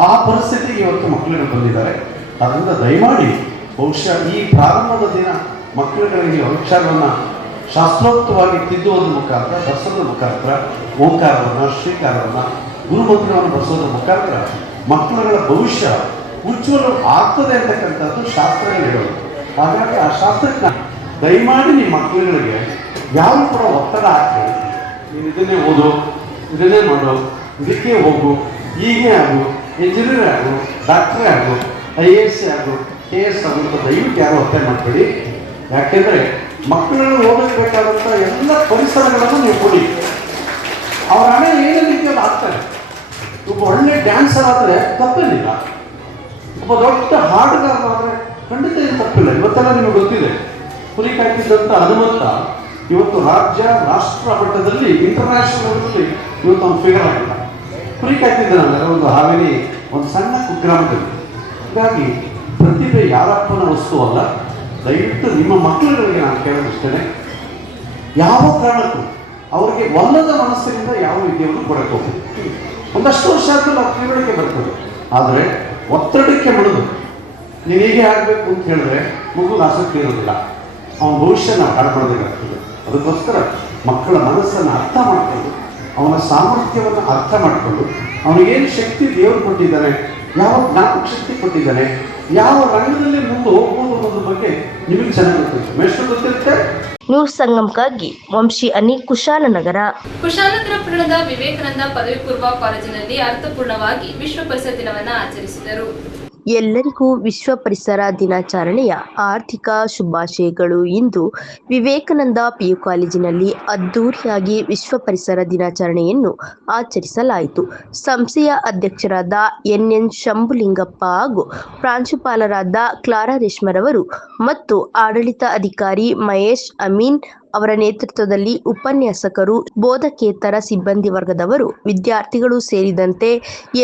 ಆ ಪರಿಸ್ಥಿತಿಗೆ ಇವತ್ತು ಮಕ್ಕಳುಗಳು ಬಂದಿದ್ದಾರೆ. ಅದರಿಂದ ದಯಮಾಡಿ ಬಹುಶಃ ಈ ಪ್ರಾರಂಭದ ದಿನ ಮಕ್ಕಳುಗಳಿಗೆ ವಿಚಾರವನ್ನು ಶಾಸ್ತ್ರೋಕ್ತವಾಗಿ ತಿದ್ದುವುದರ ಮುಖಾಂತರ, ಬರ್ಸೋದ್ರ ಮುಖಾಂತರ, ಓಂಕಾರವನ್ನು, ಶ್ರೀಕಾರವನ್ನು, ಗುರುಮಂತ್ರವನ್ನು ಬರ್ಸೋದ್ರ ಮುಖಾಂತರ ಮಕ್ಕಳುಗಳ ಭವಿಷ್ಯ ಉಜ್ವಲ ಆಗ್ತದೆ ಅಂತಕ್ಕಂಥದ್ದು ಶಾಸ್ತ್ರಗಳು ಹೇಳೋದು. ಹಾಗಾಗಿ ಆ ಶಾಸ್ತ್ರಕ್ಕೆ ದಯಮಾಡಿ ನಿಮ್ಮ ಮಕ್ಕಳುಗಳಿಗೆ ಯಾವ ಕೂಡ ಒತ್ತಡ ಹಾಕಿ, ನೀನು ಇದನ್ನೇ ಓದು, ಇದನ್ನೇ ಮಾಡು, ಇದಕ್ಕೆ ಹೋಗು, ಹೀಗೆ ಆಗು, ಇಂಜಿನಿಯರ್ ಆಗು, ಡಾಕ್ಟ್ರೇ ಆಗು, IAS ಆಗು, KS ಆಗು ಅಂತ ದಯವಿಟ್ಟು ಯಾರು ಒತ್ತಾಯ ಮಾಡಬೇಡಿ. ಯಾಕೆಂದರೆ ಮಕ್ಕಳನ್ನು ಓದಬೇಕಾದಂಥ ಎಲ್ಲ ಪರಿಸರಗಳನ್ನು ನೀವು ಕೊಡಿ. ಅವರ ಹಣೆ ಏನೇ ರೀತಿಯಲ್ಲಿ ಆಗ್ತಾರೆ. ಒಬ್ಬ ಒಳ್ಳೆ ಡ್ಯಾನ್ಸರ್ ಆದರೆ ತಪ್ಪೇನಿಲ್ಲ, ಒಬ್ಬ ದೊಡ್ಡ ಹಾಡುಗಾರರಾದರೆ ಖಂಡಿತ ಏನು ತಪ್ಪಿಲ್ಲ. ಇವತ್ತೆಲ್ಲ ನಿಮಗೆ ಗೊತ್ತಿದೆ, ಕುರಿ ಕಾಯ್ತಿದ್ದಂಥ ಹನುಮಂತ ಇವತ್ತು ರಾಜ್ಯ ರಾಷ್ಟ್ರ ಮಟ್ಟದಲ್ಲಿ ಇಂಟರ್ನ್ಯಾಷನಲ್ ಇವತ್ತು ಒಂದು ಫಿಗರ್ ಆಗಿಲ್ಲ. ಕುರಿ ಕಾಯ್ತಿದ್ದಾನಲ್ಲ ಒಂದು ಹಾವೇರಿ ಒಂದು ಸಣ್ಣ ಕುಗ್ರಾಮದಲ್ಲಿ. ಹೀಗಾಗಿ ಪ್ರತಿಭೆ ಯಾರಪ್ಪನ ವಸ್ತು ಅಲ್ಲ. ದಯವಿಟ್ಟು ನಿಮ್ಮ ಮಕ್ಕಳುಗಳಿಗೆ ನಾನು ಕೇಳೋದಿಷ್ಟೇ, ಯಾವ ಕಾರಣಕ್ಕೂ ಅವರಿಗೆ ಒಲ್ಲದ ಮನಸ್ಸಿನಿಂದ ಯಾವ ವಿದ್ಯೆಯನ್ನು ಕೊಡಕ್ಕೆ ಹೋಗ್ಬೋದು. ಒಂದಷ್ಟು ವರ್ಷ ಆದ್ಮೇಲೆ ಅವ್ರ ತಿಳುವಳಿಕೆ ಬರ್ತದೆ. ಆದರೆ ಒತ್ತಡಕ್ಕೆ ಮಣಿದು ನೀವು ಹೀಗೆ ಆಗಬೇಕು ಅಂತ ಹೇಳಿದ್ರೆ ಮಗು ಆಸಕ್ತಿ ಇರೋದಿಲ್ಲ, ಅವನ ಭವಿಷ್ಯ ನಾವು ಹಾಳು ಮಾಡಬೇಕಾಗ್ತದೆ. ಅದಕ್ಕೋಸ್ಕರ ಮಕ್ಕಳ ಮನಸ್ಸನ್ನು ಅರ್ಥ ಮಾಡಿಕೊಂಡು, ಅವನ ಸಾಮರ್ಥ್ಯವನ್ನು ಅರ್ಥ ಮಾಡಿಕೊಂಡು, ಅವನಿಗೇನು ಶಕ್ತಿ ದೇವರು ಕೊಟ್ಟಿದ್ದಾನೆ, ಯಾವ ಜ್ಞಾಪಕ ಶಕ್ತಿ ಕೊಟ್ಟಿದ್ದಾನೆ, ಯಾವ ರಂಗದಲ್ಲಿ ಮುಂದೆ ಹೋಗ್ಬೋದು ಅನ್ನೋದ್ರ ಬಗ್ಗೆ ನಿಮಗೆ ಚೆನ್ನಾಗಿ ಗೊತ್ತಿರುತ್ತೆ. ಮೇಷ್ಟ್ರು ಗೊತ್ತಿರುತ್ತೆ. ನ್ಯೂಸ್ ಸಂಗಮಕ್ಕಾಗಿ ವಂಶಿ ಅನಿ, ಕುಶಾಲನಗರ. ಕುಶಾಲನಗರ ವಿವೇಕಾನಂದ ಪದವಿ ಪೂರ್ವ ಕಾಲೇಜಿನಲ್ಲಿ ಅರ್ಥಪೂರ್ಣವಾಗಿ ವಿಶ್ವ ಪರಿಸರ ದಿನವನ್ನು ಆಚರಿಸಿದರು. ಎಲ್ಲರಿಗೂ ವಿಶ್ವ ಪರಿಸರ ದಿನಾಚರಣೆಯ ಆರ್ಥಿಕ ಶುಭಾಶಯಗಳು. ಇಂದು ವಿವೇಕಾನಂದ PU ಕಾಲೇಜಿನಲ್ಲಿ ಅದ್ದೂರಿಯಾಗಿ ವಿಶ್ವ ಪರಿಸರ ದಿನಾಚರಣೆಯನ್ನು ಆಚರಿಸಲಾಯಿತು. ಸಂಸ್ಥೆಯ ಅಧ್ಯಕ್ಷರಾದ NN ಶಂಭುಲಿಂಗಪ್ಪ ಹಾಗೂ ಪ್ರಾಂಶುಪಾಲರಾದ ಕ್ಲಾರಾ ರೇಷ್ಮರವರು ಮತ್ತು ಆಡಳಿತ ಅಧಿಕಾರಿ ಮಹೇಶ್ ಅಮೀನ್ ಅವರ ನೇತೃತ್ವದಲ್ಲಿ ಉಪನ್ಯಾಸಕರು, ಬೋಧಕೇತರ ಸಿಬ್ಬಂದಿ ವರ್ಗದವರು, ವಿದ್ಯಾರ್ಥಿಗಳು ಸೇರಿದಂತೆ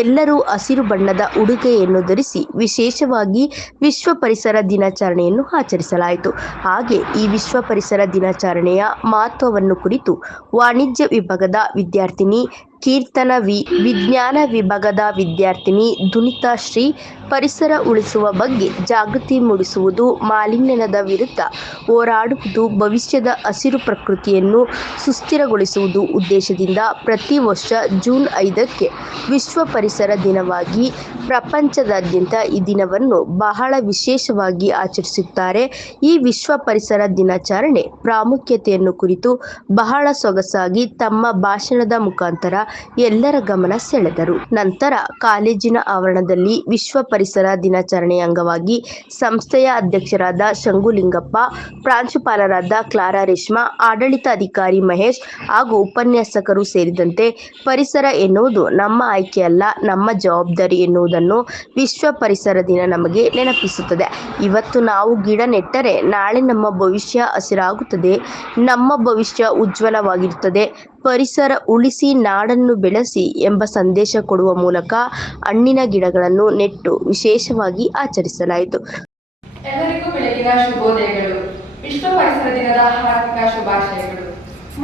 ಎಲ್ಲರೂ ಹಸಿರು ಬಣ್ಣದ ಉಡುಗೆಯನ್ನು ಧರಿಸಿ ವಿಶೇಷವಾಗಿ ವಿಶ್ವ ಪರಿಸರ ದಿನಾಚರಣೆಯನ್ನು ಆಚರಿಸಲಾಯಿತು. ಹಾಗೆ ಈ ವಿಶ್ವ ಪರಿಸರ ದಿನಾಚರಣೆಯ ಮಹತ್ವವನ್ನು ಕುರಿತು ವಾಣಿಜ್ಯ ವಿಭಾಗದ ವಿದ್ಯಾರ್ಥಿನಿ ಕೀರ್ತನ ವಿ, ವಿಜ್ಞಾನ ವಿಭಾಗದ ವಿದ್ಯಾರ್ಥಿನಿ ದುನಿತಾ ಶ್ರೀ ಪರಿಸರ ಉಳಿಸುವ ಬಗ್ಗೆ ಜಾಗೃತಿ ಮೂಡಿಸುವುದು, ಮಾಲಿನ್ಯದ ವಿರುದ್ಧ ಹೋರಾಡುವುದು, ಭವಿಷ್ಯದ ಹಸಿರು ಪ್ರಕೃತಿಯನ್ನು ಸುಸ್ಥಿರಗೊಳಿಸುವುದು ಉದ್ದೇಶದಿಂದ ಪ್ರತಿ ವರ್ಷ ಜೂನ್ 5ಕ್ಕೆ ವಿಶ್ವ ಪರಿಸರ ದಿನವಾಗಿ ಪ್ರಪಂಚದಾದ್ಯಂತ ಈ ದಿನವನ್ನು ಬಹಳ ವಿಶೇಷವಾಗಿ ಆಚರಿಸುತ್ತಾರೆ. ಈ ವಿಶ್ವ ಪರಿಸರ ದಿನಾಚರಣೆ ಪ್ರಾಮುಖ್ಯತೆಯನ್ನು ಕುರಿತು ಬಹಳ ಸೊಗಸಾಗಿ ತಮ್ಮ ಭಾಷಣದ ಮುಖಾಂತರ ಎಲ್ಲರ ಗಮನ ಸೆಳೆದರು. ನಂತರ ಕಾಲೇಜಿನ ಆವರಣದಲ್ಲಿ ವಿಶ್ವ ಪರಿಸರ ದಿನಾಚರಣೆಯ ಅಂಗವಾಗಿ ಸಂಸ್ಥೆಯ ಅಧ್ಯಕ್ಷರಾದ ಶಂಭುಲಿಂಗಪ್ಪ, ಪ್ರಾಂಶುಪಾಲರಾದ ಕ್ಲಾರಾ ರೇಷ್ಮಾ, ಆಡಳಿತಾಧಿಕಾರಿ ಮಹೇಶ್ ಹಾಗೂ ಉಪನ್ಯಾಸಕರು ಸೇರಿದಂತೆ ಪರಿಸರ ಎನ್ನುವುದು ನಮ್ಮ ಆಯ್ಕೆಯಲ್ಲ, ನಮ್ಮ ಜವಾಬ್ದಾರಿ ಎನ್ನುವುದನ್ನು ವಿಶ್ವ ಪರಿಸರ ದಿನ ನಮಗೆ ನೆನಪಿಸುತ್ತದೆ. ಇವತ್ತು ನಾವು ಗಿಡ ನೆಟ್ಟರೆ ನಾಳೆ ನಮ್ಮ ಭವಿಷ್ಯ ಹಸಿರಾಗುತ್ತದೆ, ನಮ್ಮ ಭವಿಷ್ಯ ಉಜ್ವಲವಾಗಿರುತ್ತದೆ. ಪರಿಸರ ಉಳಿಸಿ ನಾಡನ್ನು ಬೆಳೆಸಿ ಎಂಬ ಸಂದೇಶ ಕೊಡುವ ಮೂಲಕ ಹಣ್ಣಿನ ಗಿಡಗಳನ್ನು ನೆಟ್ಟು ವಿಶೇಷವಾಗಿ ಆಚರಿಸಲಾಯಿತು. ಎಲ್ಲರಿಗೂ ಬೆಳಗಿನ ಶುಭೋದಯಗಳು. ವಿಶ್ವ ಪರಿಸರ ದಿನದ ಹಾರ್ದಿಕ ಶುಭಾಶಯಗಳು.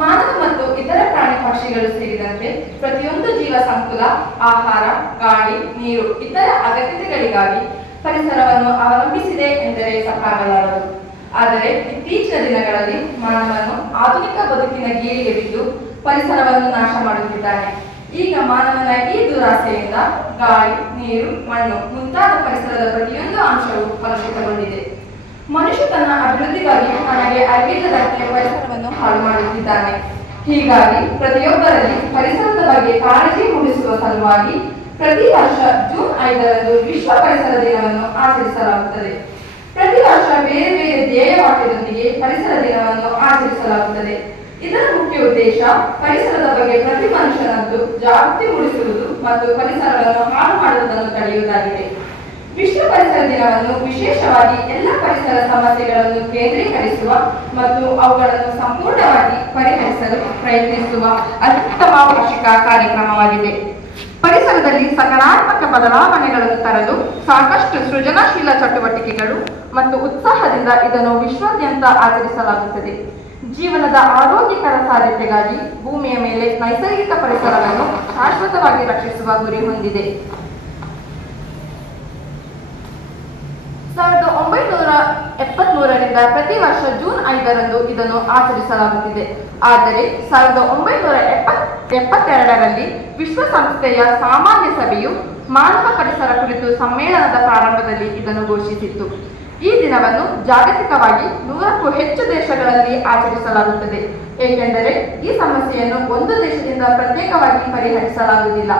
ಮಾನವ ಮತ್ತು ಇತರ ಪ್ರಾಣಿ ಪಕ್ಷಿಗಳು ಸೇರಿದಂತೆ ಪ್ರತಿಯೊಂದು ಜೀವ ಸಂಕುಲ ಆಹಾರ, ಗಾಳಿ, ನೀರು ಇತರ ಅಗತ್ಯತೆಗಳಿಗಾಗಿ ಪರಿಸರವನ್ನು ಅವಲಂಬಿಸಿದೆ ಎಂದರೆ ತಪ್ಪಾಗಲಾರದು. ಆದರೆ ಇತ್ತೀಚಿನ ದಿನಗಳಲ್ಲಿ ಮಾನವನು ಆಧುನಿಕ ಬದುಕಿನ ಗೀಳಿಗೆ ಬಿದ್ದು ಪರಿಸರವನ್ನು ನಾಶ ಮಾಡುತ್ತಿದ್ದಾನೆ. ಈಗ ಮಾನವನ ಈ ದುರಾಸೆಯಿಂದ ಗಾಳಿ, ನೀರು, ಮಣ್ಣು ಮುಂತಾದ ಪರಿಸರದ ಪ್ರತಿಯೊಂದು ಅಂಶವೂ ಕಲುಷಿತಗೊಂಡಿದೆ. ಮನುಷ್ಯ ತನ್ನ ಅಭಿವೃದ್ಧಿಗಾಗಿ ತನಗೆ ಅರಿವಿಲ್ಲದಂತೆ ಪರಿಸರವನ್ನು ಹಾಳು ಮಾಡುತ್ತಿದ್ದಾನೆ. ಹೀಗಾಗಿ ಪ್ರತಿಯೊಬ್ಬರಲ್ಲಿ ಪರಿಸರದ ಬಗ್ಗೆ ಕಾಳಜಿ ಮೂಡಿಸುವ ಸಲುವಾಗಿ ಪ್ರತಿ ವರ್ಷ ಜೂನ್ 5ರಂದು ವಿಶ್ವ ಪರಿಸರ ದಿನವನ್ನು ಆಚರಿಸಲಾಗುತ್ತದೆ. ಪ್ರತಿ ವರ್ಷ ಬೇರೆ ಬೇರೆ ಧ್ಯೇಯವಾಕ್ಯದೊಂದಿಗೆ ಪರಿಸರ ದಿನವನ್ನು ಆಚರಿಸಲಾಗುತ್ತದೆ. ಇದರ ಮುಖ್ಯ ಉದ್ದೇಶ ಪರಿಸರದ ಬಗ್ಗೆ ಪ್ರತಿ ಮನುಷ್ಯನದ್ದು ಜಾಗೃತಿ ಮೂಡಿಸುವುದು ಮತ್ತು ಪರಿಸರವನ್ನು ಹಾಳು ಮಾಡುವುದನ್ನು ತಡೆಯುವುದಾಗಿದೆ. ವಿಶ್ವ ಪರಿಸರ ದಿನವನ್ನು ವಿಶೇಷವಾಗಿ ಎಲ್ಲ ಪರಿಸರ ಸಮಸ್ಯೆಗಳನ್ನು ಕೇಂದ್ರೀಕರಿಸುವ ಮತ್ತು ಅವುಗಳನ್ನು ಸಂಪೂರ್ಣವಾಗಿ ಪರಿಹರಿಸಲು ಪ್ರಯತ್ನಿಸುವ ಅತ್ಯುತ್ತಮ ವಾರ್ಷಿಕ ಕಾರ್ಯಕ್ರಮವಾಗಿದೆ. ಪರಿಸರದಲ್ಲಿ ಸಕಾರಾತ್ಮಕ ಬದಲಾವಣೆಗಳನ್ನು ತರಲು ಸಾಕಷ್ಟು ಸೃಜನಶೀಲ ಚಟುವಟಿಕೆಗಳು ಮತ್ತು ಉತ್ಸಾಹದಿಂದ ಇದನ್ನು ವಿಶ್ವಾದ್ಯಂತ ಆಚರಿಸಲಾಗುತ್ತದೆ. ಜೀವನದ ಆರೋಗ್ಯಕರ ಸಾಧ್ಯತೆಗಾಗಿ ಭೂಮಿಯ ಮೇಲೆ ನೈಸರ್ಗಿಕ ಪರಿಸರವನ್ನು ಶಾಶ್ವತವಾಗಿ ರಕ್ಷಿಸುವ ಗುರಿ ಹೊಂದಿದೆ. 1973ರಿಂದ ಪ್ರತಿ ವರ್ಷ ಜೂನ್ 5ರಂದು ಇದನ್ನು ಆಚರಿಸಲಾಗುತ್ತಿದೆ. ಆದರೆ 1972ರಲ್ಲಿ ವಿಶ್ವಸಂಸ್ಥೆಯ ಸಾಮಾನ್ಯ ಸಭೆಯು ಮಾನವ ಪರಿಸರ ಕುರಿತು ಸಮ್ಮೇಳನದ ಪ್ರಾರಂಭದಲ್ಲಿ ಇದನ್ನು ಘೋಷಿಸಿತ್ತು. ಈ ದಿನವನ್ನು ಜಾಗತಿಕವಾಗಿ 100ಕ್ಕೂ ಹೆಚ್ಚು ದೇಶಗಳಲ್ಲಿ ಆಚರಿಸಲಾಗುತ್ತದೆ. ಏಕೆಂದರೆ ಈ ಸಮಸ್ಯೆಯನ್ನು ಒಂದು ದೇಶದಿಂದ ಪ್ರತ್ಯೇಕವಾಗಿ ಪರಿಹರಿಸಲಾಗುವುದಿಲ್ಲ.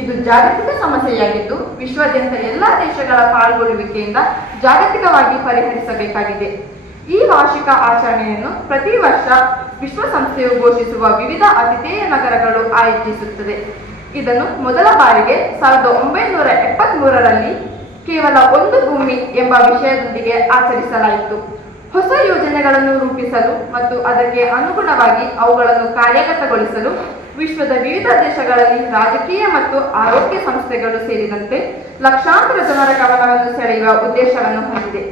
ಇದು ಜಾಗತಿಕ ಸಮಸ್ಯೆಯಾಗಿದ್ದು ವಿಶ್ವಾದ್ಯಂತ ಎಲ್ಲ ದೇಶಗಳ ಪಾಲ್ಗೊಳ್ಳುವಿಕೆಯಿಂದ ಜಾಗತಿಕವಾಗಿ ಪರಿಹರಿಸಬೇಕಾಗಿದೆ. ಈ ವಾರ್ಷಿಕ ಆಚರಣೆಯನ್ನು ಪ್ರತಿ ವರ್ಷ ವಿಶ್ವಸಂಸ್ಥೆಯು ಘೋಷಿಸುವ ವಿವಿಧ ಆತಿಥೇಯ ನಗರಗಳು ಆಯೋಜಿಸುತ್ತದೆ. ಇದನ್ನು ಮೊದಲ ಬಾರಿಗೆ 1973ರಲ್ಲಿ ಕೇವಲ ಒಂದು ಭೂಮಿ ಎಂಬ ವಿಷಯದೊಂದಿಗೆ ಆಚರಿಸಲಾಯಿತು. ಹೊಸ ಯೋಜನೆಗಳನ್ನು ರೂಪಿಸಲು ಮತ್ತು ಅದಕ್ಕೆ ಅನುಗುಣವಾಗಿ ಅವುಗಳನ್ನು ಕಾರ್ಯಗತಗೊಳಿಸಲು ವಿಶ್ವದ ವಿವಿಧ ದೇಶಗಳಲ್ಲಿ ರಾಜಕೀಯ ಮತ್ತು ಆರೋಗ್ಯ ಸಂಸ್ಥೆಗಳು ಸೇರಿದಂತೆ ಲಕ್ಷಾಂತರ ಜನರ ಗಮನವನ್ನು ಸೆಳೆಯುವ ಉದ್ದೇಶವನ್ನು ಹೊಂದಿದೆ.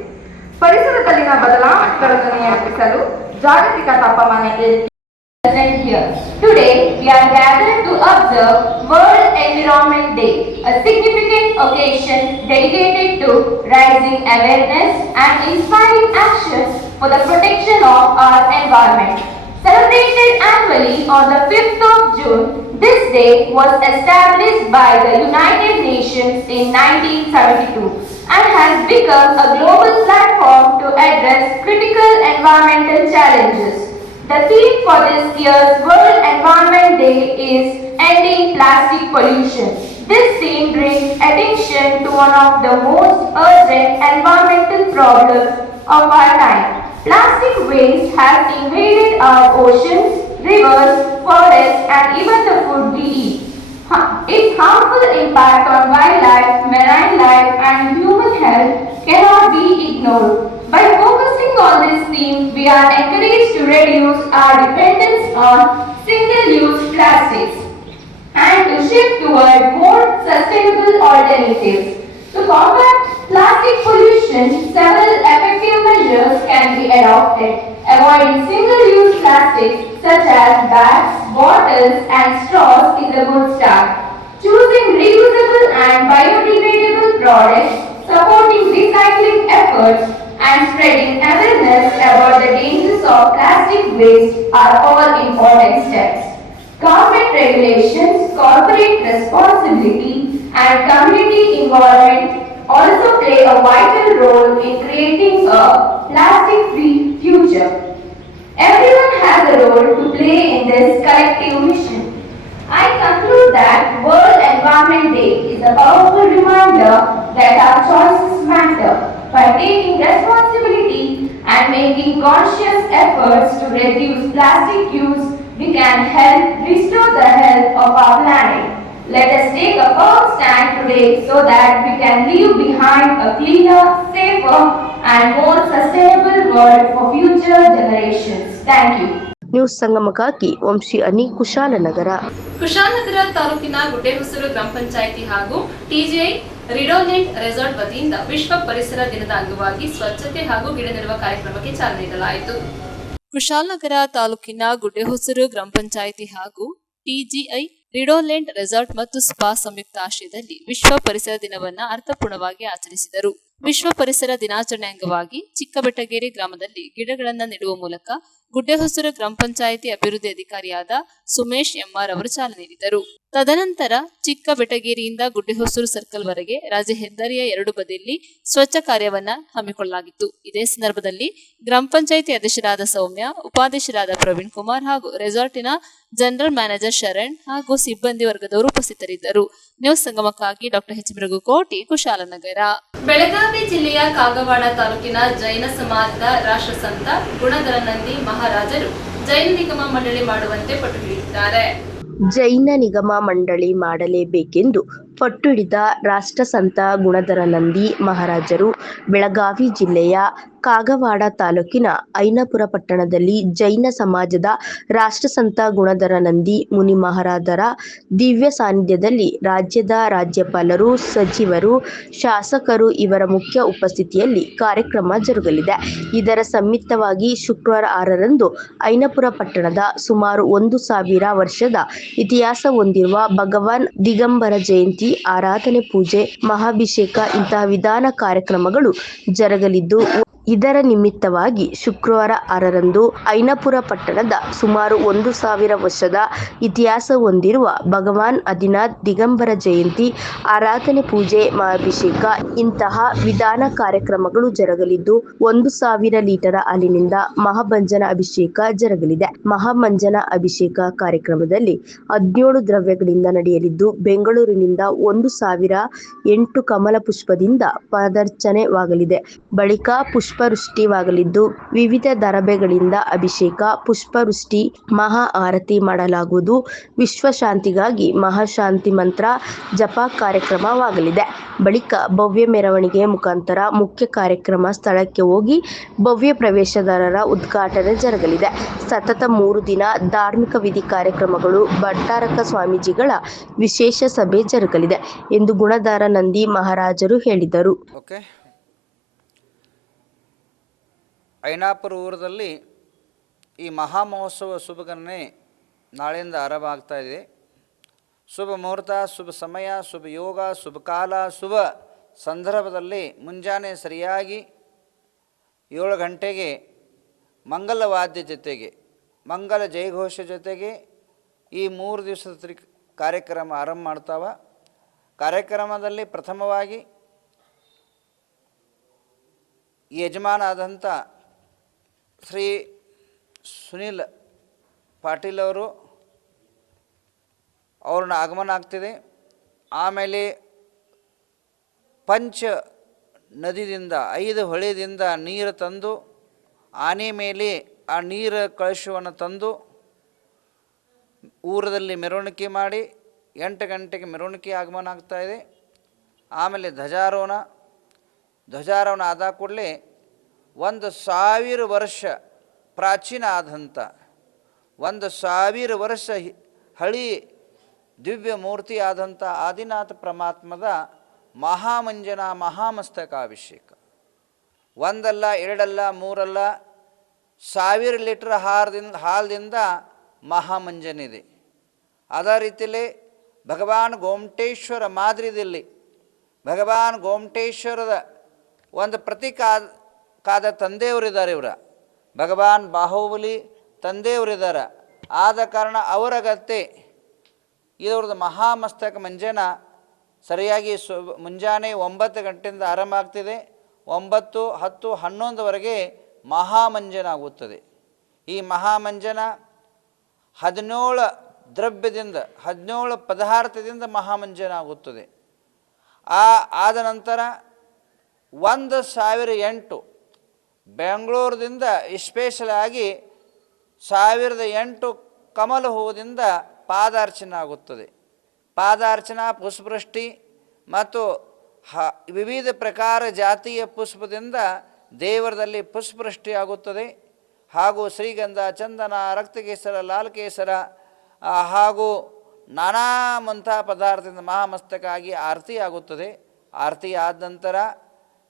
ಪರಿಸರದಲ್ಲಿನ ಬದಲಾವಣೆಗಳನ್ನು ನಿಯಂತ್ರಿಸಲು ಜಾಗತಿಕ ತಾಪಮಾನ ಏರಿಕೆ. Today we are gathered to observe World Environment Day, a significant occasion dedicated to raising awareness and inspiring actions for the protection of our environment. Celebrated annually on the 5th of June, this day was established by the United Nations in 1972 and has become a global platform to address critical environmental challenges. The theme for this year's World Environment Day is Ending Plastic Pollution. This theme brings attention to one of the most urgent environmental problems of our time. Plastic waste has invaded our oceans, rivers, forests, and even the food we eat. Its harmful impact on wildlife, marine life, and human health cannot be ignored. By focusing on this theme, we are encouraged to reduce our dependence on single-use plastics and to shift toward more sustainable alternatives. To combat plastic pollution, several effective measures can be adopted. Avoiding single-use plastics such as bags, bottles and straws is a good start. Choosing reusable and biodegradable products, supporting recycling efforts, and spreading awareness about the dangers of plastic waste are all important steps. Government regulations, corporate responsibility, and community involvement also play a vital role in creating a plastic-free future. Everyone has a role to play in this collective mission. I conclude that World Environment Day is a powerful reminder that our choices matter. By taking responsibility and making conscious efforts to reduce plastic use, we can help restore the health of our planet. Let us take a firm stand today so that we can leave behind a cleaner, safer, and more sustainable world for future generations. Thank you. News ಸಂಗಮಕ್ಕಾಗಿ ವಂಶಿ ಅನಿ, ಕುಶಾಲನಗರ. ಕುಶಾಲನಗರ ತಾಲೂಕಿನ ಗುಡ್ಡೆಹೊಸೂರು ಗ್ರಾಮ ಪಂಚಾಯಿತಿ ಹಾಗೂ ಟಿಜಿಐ ರಿಡೋಲೆಂಟ್ resort ವತಿಯಿಂದ ವಿಶ್ವ ಪರಿಸರ ದಿನದ ಅಂಗವಾಗಿ ಸ್ವಚ್ಛತೆ ಹಾಗೂ ಗಿಡ ನೆಡುವ ಕಾರ್ಯಕ್ರಮಕ್ಕೆ ಚಾಲನೆ ನೀಡಲಾಯಿತು. ಕುಶಾಲನಗರ ತಾಲೂಕಿನ ಗುಡ್ಡೆಹೊಸೂರು ಗ್ರಾಮ ಪಂಚಾಯಿತಿ ಹಾಗೂ ಟಿಜಿಐ ರಿಡೋಲೆಂಟ್ ರೆಸಾರ್ಟ್ ಮತ್ತು ಸ್ಪಾ ಸಂಯುಕ್ತ ಆಶ್ರಯದಲ್ಲಿ ವಿಶ್ವ ಪರಿಸರ ದಿನವನ್ನು ಅರ್ಥಪೂರ್ಣವಾಗಿ ಆಚರಿಸಿದರು. ವಿಶ್ವ ಪರಿಸರ ದಿನಾಚರಣೆ ಅಂಗವಾಗಿ ಚಿಕ್ಕಬೆಟ್ಟಗೇರಿ ಗ್ರಾಮದಲ್ಲಿ ಗಿಡಗಳನ್ನು ನೆಡುವ ಮೂಲಕ ಗುಡ್ಡೆಹೊಸೂರು ಗ್ರಾಮ ಪಂಚಾಯಿತಿ ಅಭಿವೃದ್ಧಿ ಅಧಿಕಾರಿಯಾದ ಸುಮೇಶ್ ಎಂಆರ್ ಅವರು ಚಾಲನೆ ನೀಡಿದರು. ತದನಂತರ ಚಿಕ್ಕಬೆಟ್ಟಗೇರಿಯಿಂದ ಗುಡ್ಡೆಹೊಸೂರು ಸರ್ಕಲ್ ವರೆಗೆ ರಾಜ್ಯ ಹೆದ್ದಾರಿಯ ಎರಡು ಬದಿಯಲ್ಲಿ ಸ್ವಚ್ಛ ಕಾರ್ಯವನ್ನ ಹಮ್ಮಿಕೊಳ್ಳಲಾಗಿತ್ತು. ಇದೇ ಸಂದರ್ಭದಲ್ಲಿ ಗ್ರಾಮ ಪಂಚಾಯಿತಿ ಅಧ್ಯಕ್ಷರಾದ ಸೌಮ್ಯ, ಉಪಾಧ್ಯಕ್ಷರಾದ ಪ್ರವೀಣ್ ಕುಮಾರ್ ಹಾಗೂ ರೆಸಾರ್ಟಿನ ಜನರಲ್ ಮ್ಯಾನೇಜರ್ ಶರಣ್ ಹಾಗೂ ಸಿಬ್ಬಂದಿ ವರ್ಗದವರು ಉಪಸ್ಥಿತರಿದ್ದರು. ನ್ಯೂಸ್ ಸಂಗಮಕ್ಕಾಗಿ ಡಾಕ್ಟರ್ ಎಚ್ ಮೃಗುಕೋಟಿ, ಕುಶಾಲನಗರ. ಬೆಳಗಾವಿ ಜಿಲ್ಲೆಯ ಕಾಗವಾಡ ತಾಲೂಕಿನ ಜೈನ ಸಮಾಜದ ರಾಷ್ಟ್ರಸಂತ ಗುಣಧರನಂದಿ ಮಹಾರಾಜರು ಜೈನ ನಿಗಮ ಮಂಡಳಿ ಮಾಡುವಂತೆ ಪಟ್ಟು ಹಿಡಿದಿದ್ದಾರೆ. ಜೈನ ನಿಗಮ ಮಂಡಳಿ ಮಾಡಲೇಬೇಕೆಂದು ಪಟ್ಟು ಹಿಡಿದ ರಾಷ್ಟ್ರಸಂತ ಗುಣಧರನಂದಿ ಮಹಾರಾಜರು ಬೆಳಗಾವಿ ಜಿಲ್ಲೆಯ ಕಾಗವಾಡ ತಾಲೂಕಿನ ಐನಪುರ ಪಟ್ಟಣದಲ್ಲಿ ಜೈನ ಸಮಾಜದ ರಾಷ್ಟ್ರಸಂತ ಗುಣಧರನಂದಿ ಮುನಿ ಮಹಾರಾಜರ ದಿವ್ಯ ಸಾನ್ನಿಧ್ಯದಲ್ಲಿ ರಾಜ್ಯದ ರಾಜ್ಯಪಾಲರು, ಸಚಿವರು, ಶಾಸಕರು ಇವರ ಮುಖ್ಯ ಉಪಸ್ಥಿತಿಯಲ್ಲಿ ಕಾರ್ಯಕ್ರಮ ಜರುಗಲಿದೆ. ಇದರ ಸಮ್ಮಿತ್ತವಾಗಿ ಶುಕ್ರವಾರ 6ರಂದು ಐನಪುರ ಪಟ್ಟಣದ ಸುಮಾರು 1000 ವರ್ಷದ ಇತಿಹಾಸ ಹೊಂದಿರುವ ಭಗವಾನ್ ದಿಗಂಬರ ಜಯಂತಿ, ಆರಾಧನೆ, ಪೂಜೆ, ಮಹಾಭಿಷೇಕ ಇಂತಹ ವಿಧಾನ ಕಾರ್ಯಕ್ರಮಗಳು ಜರುಗಲಿದ್ದು, ಇದರ ನಿಮಿತ್ತವಾಗಿ ಶುಕ್ರವಾರ 6ರಂದು ಐನಪುರ ಪಟ್ಟಣದ ಸುಮಾರು 1000 ವರ್ಷದ ಇತಿಹಾಸ ಹೊಂದಿರುವ ಭಗವಾನ್ ಆದಿನಾಥ್ ದಿಗಂಬರ ಜಯಂತಿ, ಆರಾಧನೆ, ಪೂಜೆ, ಮಹಾಭಿಷೇಕ ಇಂತಹ ವಿಧಾನ ಕಾರ್ಯಕ್ರಮಗಳು ಜರುಗಲಿದ್ದು, 1000 ಲೀಟರ್ ಹಾಲಿನಿಂದ ಮಹಾಭಂಜನ ಅಭಿಷೇಕ ಜರುಗಲಿದೆ. ಮಹಾಭಂಜನ ಅಭಿಷೇಕ ಕಾರ್ಯಕ್ರಮದಲ್ಲಿ 17 ದ್ರವ್ಯಗಳಿಂದ ನಡೆಯಲಿದ್ದು, ಬೆಂಗಳೂರಿನಿಂದ 1008 ಕಮಲ ಪುಷ್ಪದಿಂದ ಪಾದಾರ್ಚನೆವಾಗಲಿದೆ. ಬಳಿಕ ಪುಷ್ಪವೃಷ್ಟಿವಾಗಲಿದ್ದು, ವಿವಿಧ ದರಬೆಗಳಿಂದ ಅಭಿಷೇಕ, ಪುಷ್ಪವೃಷ್ಟಿ, ಮಹಾ ಆರತಿ ಮಾಡಲಾಗುವುದು. ವಿಶ್ವಶಾಂತಿಗಾಗಿ ಮಹಾಶಾಂತಿ ಮಂತ್ರ ಜಪ ಕಾರ್ಯಕ್ರಮವಾಗಲಿದೆ. ಬಳಿಕ ಭವ್ಯ ಮೆರವಣಿಗೆ ಮುಖಾಂತರ ಮುಖ್ಯ ಕಾರ್ಯಕ್ರಮ ಸ್ಥಳಕ್ಕೆ ಹೋಗಿ ಭವ್ಯ ಪ್ರವೇಶದ್ವಾರ ಉದ್ಘಾಟನೆ ಜರುಗಲಿದೆ. ಸತತ 3 ದಿನ ಧಾರ್ಮಿಕ ವಿಧಿ ಕಾರ್ಯಕ್ರಮಗಳು, ಭಟ್ಟಾರಕ ಸ್ವಾಮೀಜಿಗಳ ವಿಶೇಷ ಸಭೆ ಜರುಗಲಿದೆ ಎಂದು ಗುಣಧರನಂದಿ ಮಹಾರಾಜರು ಹೇಳಿದರು. ಐನಾಪುರ ಊರದಲ್ಲಿ ಈ ಮಹಾಮಹೋತ್ಸವ ಶುಭಗಣನೆ ನಾಳೆಯಿಂದ ಆರಂಭ ಆಗ್ತಾ ಇದೆ. ಶುಭ ಮುಹೂರ್ತ, ಶುಭ ಸಮಯ, ಶುಭ ಯೋಗ, ಶುಭ ಕಾಲ, ಶುಭ ಸಂದರ್ಭದಲ್ಲಿ ಮುಂಜಾನೆ ಸರಿಯಾಗಿ 7 ಗಂಟೆಗೆ ಮಂಗಲವಾದ್ಯ ಜೊತೆಗೆ, ಮಂಗಲ ಜಯಘೋಷ ಜೊತೆಗೆ ಈ 3 ದಿವಸದ ಕಾರ್ಯಕ್ರಮ ಆರಂಭ ಮಾಡ್ತಾವ. ಕಾರ್ಯಕ್ರಮದಲ್ಲಿ ಪ್ರಥಮವಾಗಿ ಯಜಮಾನ ಆದಂಥ ಶ್ರೀ ಸುನಿಲ್ ಪಾಟೀಲ್ ಅವ್ರನ್ನ ಆಗಮನ ಆಗ್ತಿದೆ. ಆಮೇಲೆ ಪಂಚ ನದಿಯಿಂದ 5 ಹೊಳೆದಿಂದ ನೀರು ತಂದು ಆನೆ ಮೇಲೆ ಆ ನೀರು ಕಳಶವನ್ನು ತಂದು ಊರದಲ್ಲಿ ಮೆರವಣಿಗೆ ಮಾಡಿ 8 ಗಂಟೆಗೆ ಮೆರವಣಿಗೆ ಆಗಮನ ಆಗ್ತಾಯಿದೆ. ಆಮೇಲೆ ಧ್ವಜಾರೋಹಣ ಆದ ಕೂಡಲೇ 1000 ವರ್ಷ ಪ್ರಾಚೀನ ಆದಂಥ 1000 ವರ್ಷ ಹಳಿ ದಿವ್ಯ ಮೂರ್ತಿ ಆದಂಥ ಆದಿನಾಥ ಪರಮಾತ್ಮದ ಮಹಾಮಂಜನ ಮಹಾಮಸ್ತಕಾಭಿಷೇಕ. 1 ಅಲ್ಲ 2 ಅಲ್ಲ 3 ಅಲ್ಲ 1000 ಲೀಟರ್ ಹಾಲದಿಂದ ಮಹಾಮಂಜನಿದೆ. ಅದೇ ರೀತಿಯಲ್ಲಿ ಭಗವಾನ್ ಗೋಮಟೇಶ್ವರ ಮಾದರಿಯಲ್ಲಿ ಭಗವಾನ್ ಗೋಮಟೇಶ್ವರದ ಒಂದು ಪ್ರತೀಕಾದ ತಂದೆಯವರಿದ್ದಾರೆ. ಇವರ ಭಗವಾನ್ ಬಾಹುಬಲಿ ತಂದೆಯವರಿದ್ದಾರೆ. ಆದ ಕಾರಣ ಅವರಗತ್ತೆ ಇವ್ರದ್ದು ಮಹಾಮಸ್ತಕ ಮಂಜನ ಸರಿಯಾಗಿ ಮುಂಜಾನೆ 9 ಗಂಟೆಯಿಂದ ಆರಂಭ ಆಗ್ತಿದೆ. 9, 10, 11ವರೆಗೆ ಮಹಾಮಂಜನ ಆಗುತ್ತದೆ. ಈ ಮಹಾಮಂಜನ 17 ದ್ರವ್ಯದಿಂದ 17 ಪದಾರ್ಥದಿಂದ ಮಹಾಮಂಜನ ಆಗುತ್ತದೆ. ಆದ ನಂತರ 1008 ಬೆಂಗಳೂರಿನಿಂದ ಸ್ಪೆಷಲ್ ಆಗಿ 1008 ಕಮಲ ಹೂವಿನಿಂದ ಪಾದಾರ್ಚನೆ ಆಗುತ್ತದೆ. ಪಾದಾರ್ಚನಾ ಪುಷ್ಪವೃಷ್ಟಿ ಮತ್ತು ವಿವಿಧ ಪ್ರಕಾರ ಜಾತಿಯ ಪುಷ್ಪದಿಂದ ದೇವರದಲ್ಲಿ ಪುಷ್ಪವೃಷ್ಟಿ ಆಗುತ್ತದೆ. ಹಾಗೂ ಶ್ರೀಗಂಧ, ಚಂದನ, ರಕ್ತಕೇಸರ, ಲಾಲ್ ಕೇಸರ ಹಾಗೂ ನಾನಾ ಮುಂತಾದ ಪದಾರ್ಥದಿಂದ ಮಹಾಮಸ್ತಕ ಆಗಿ ಆರತಿ ಆಗುತ್ತದೆ. ಆರತಿ ಆದ ನಂತರ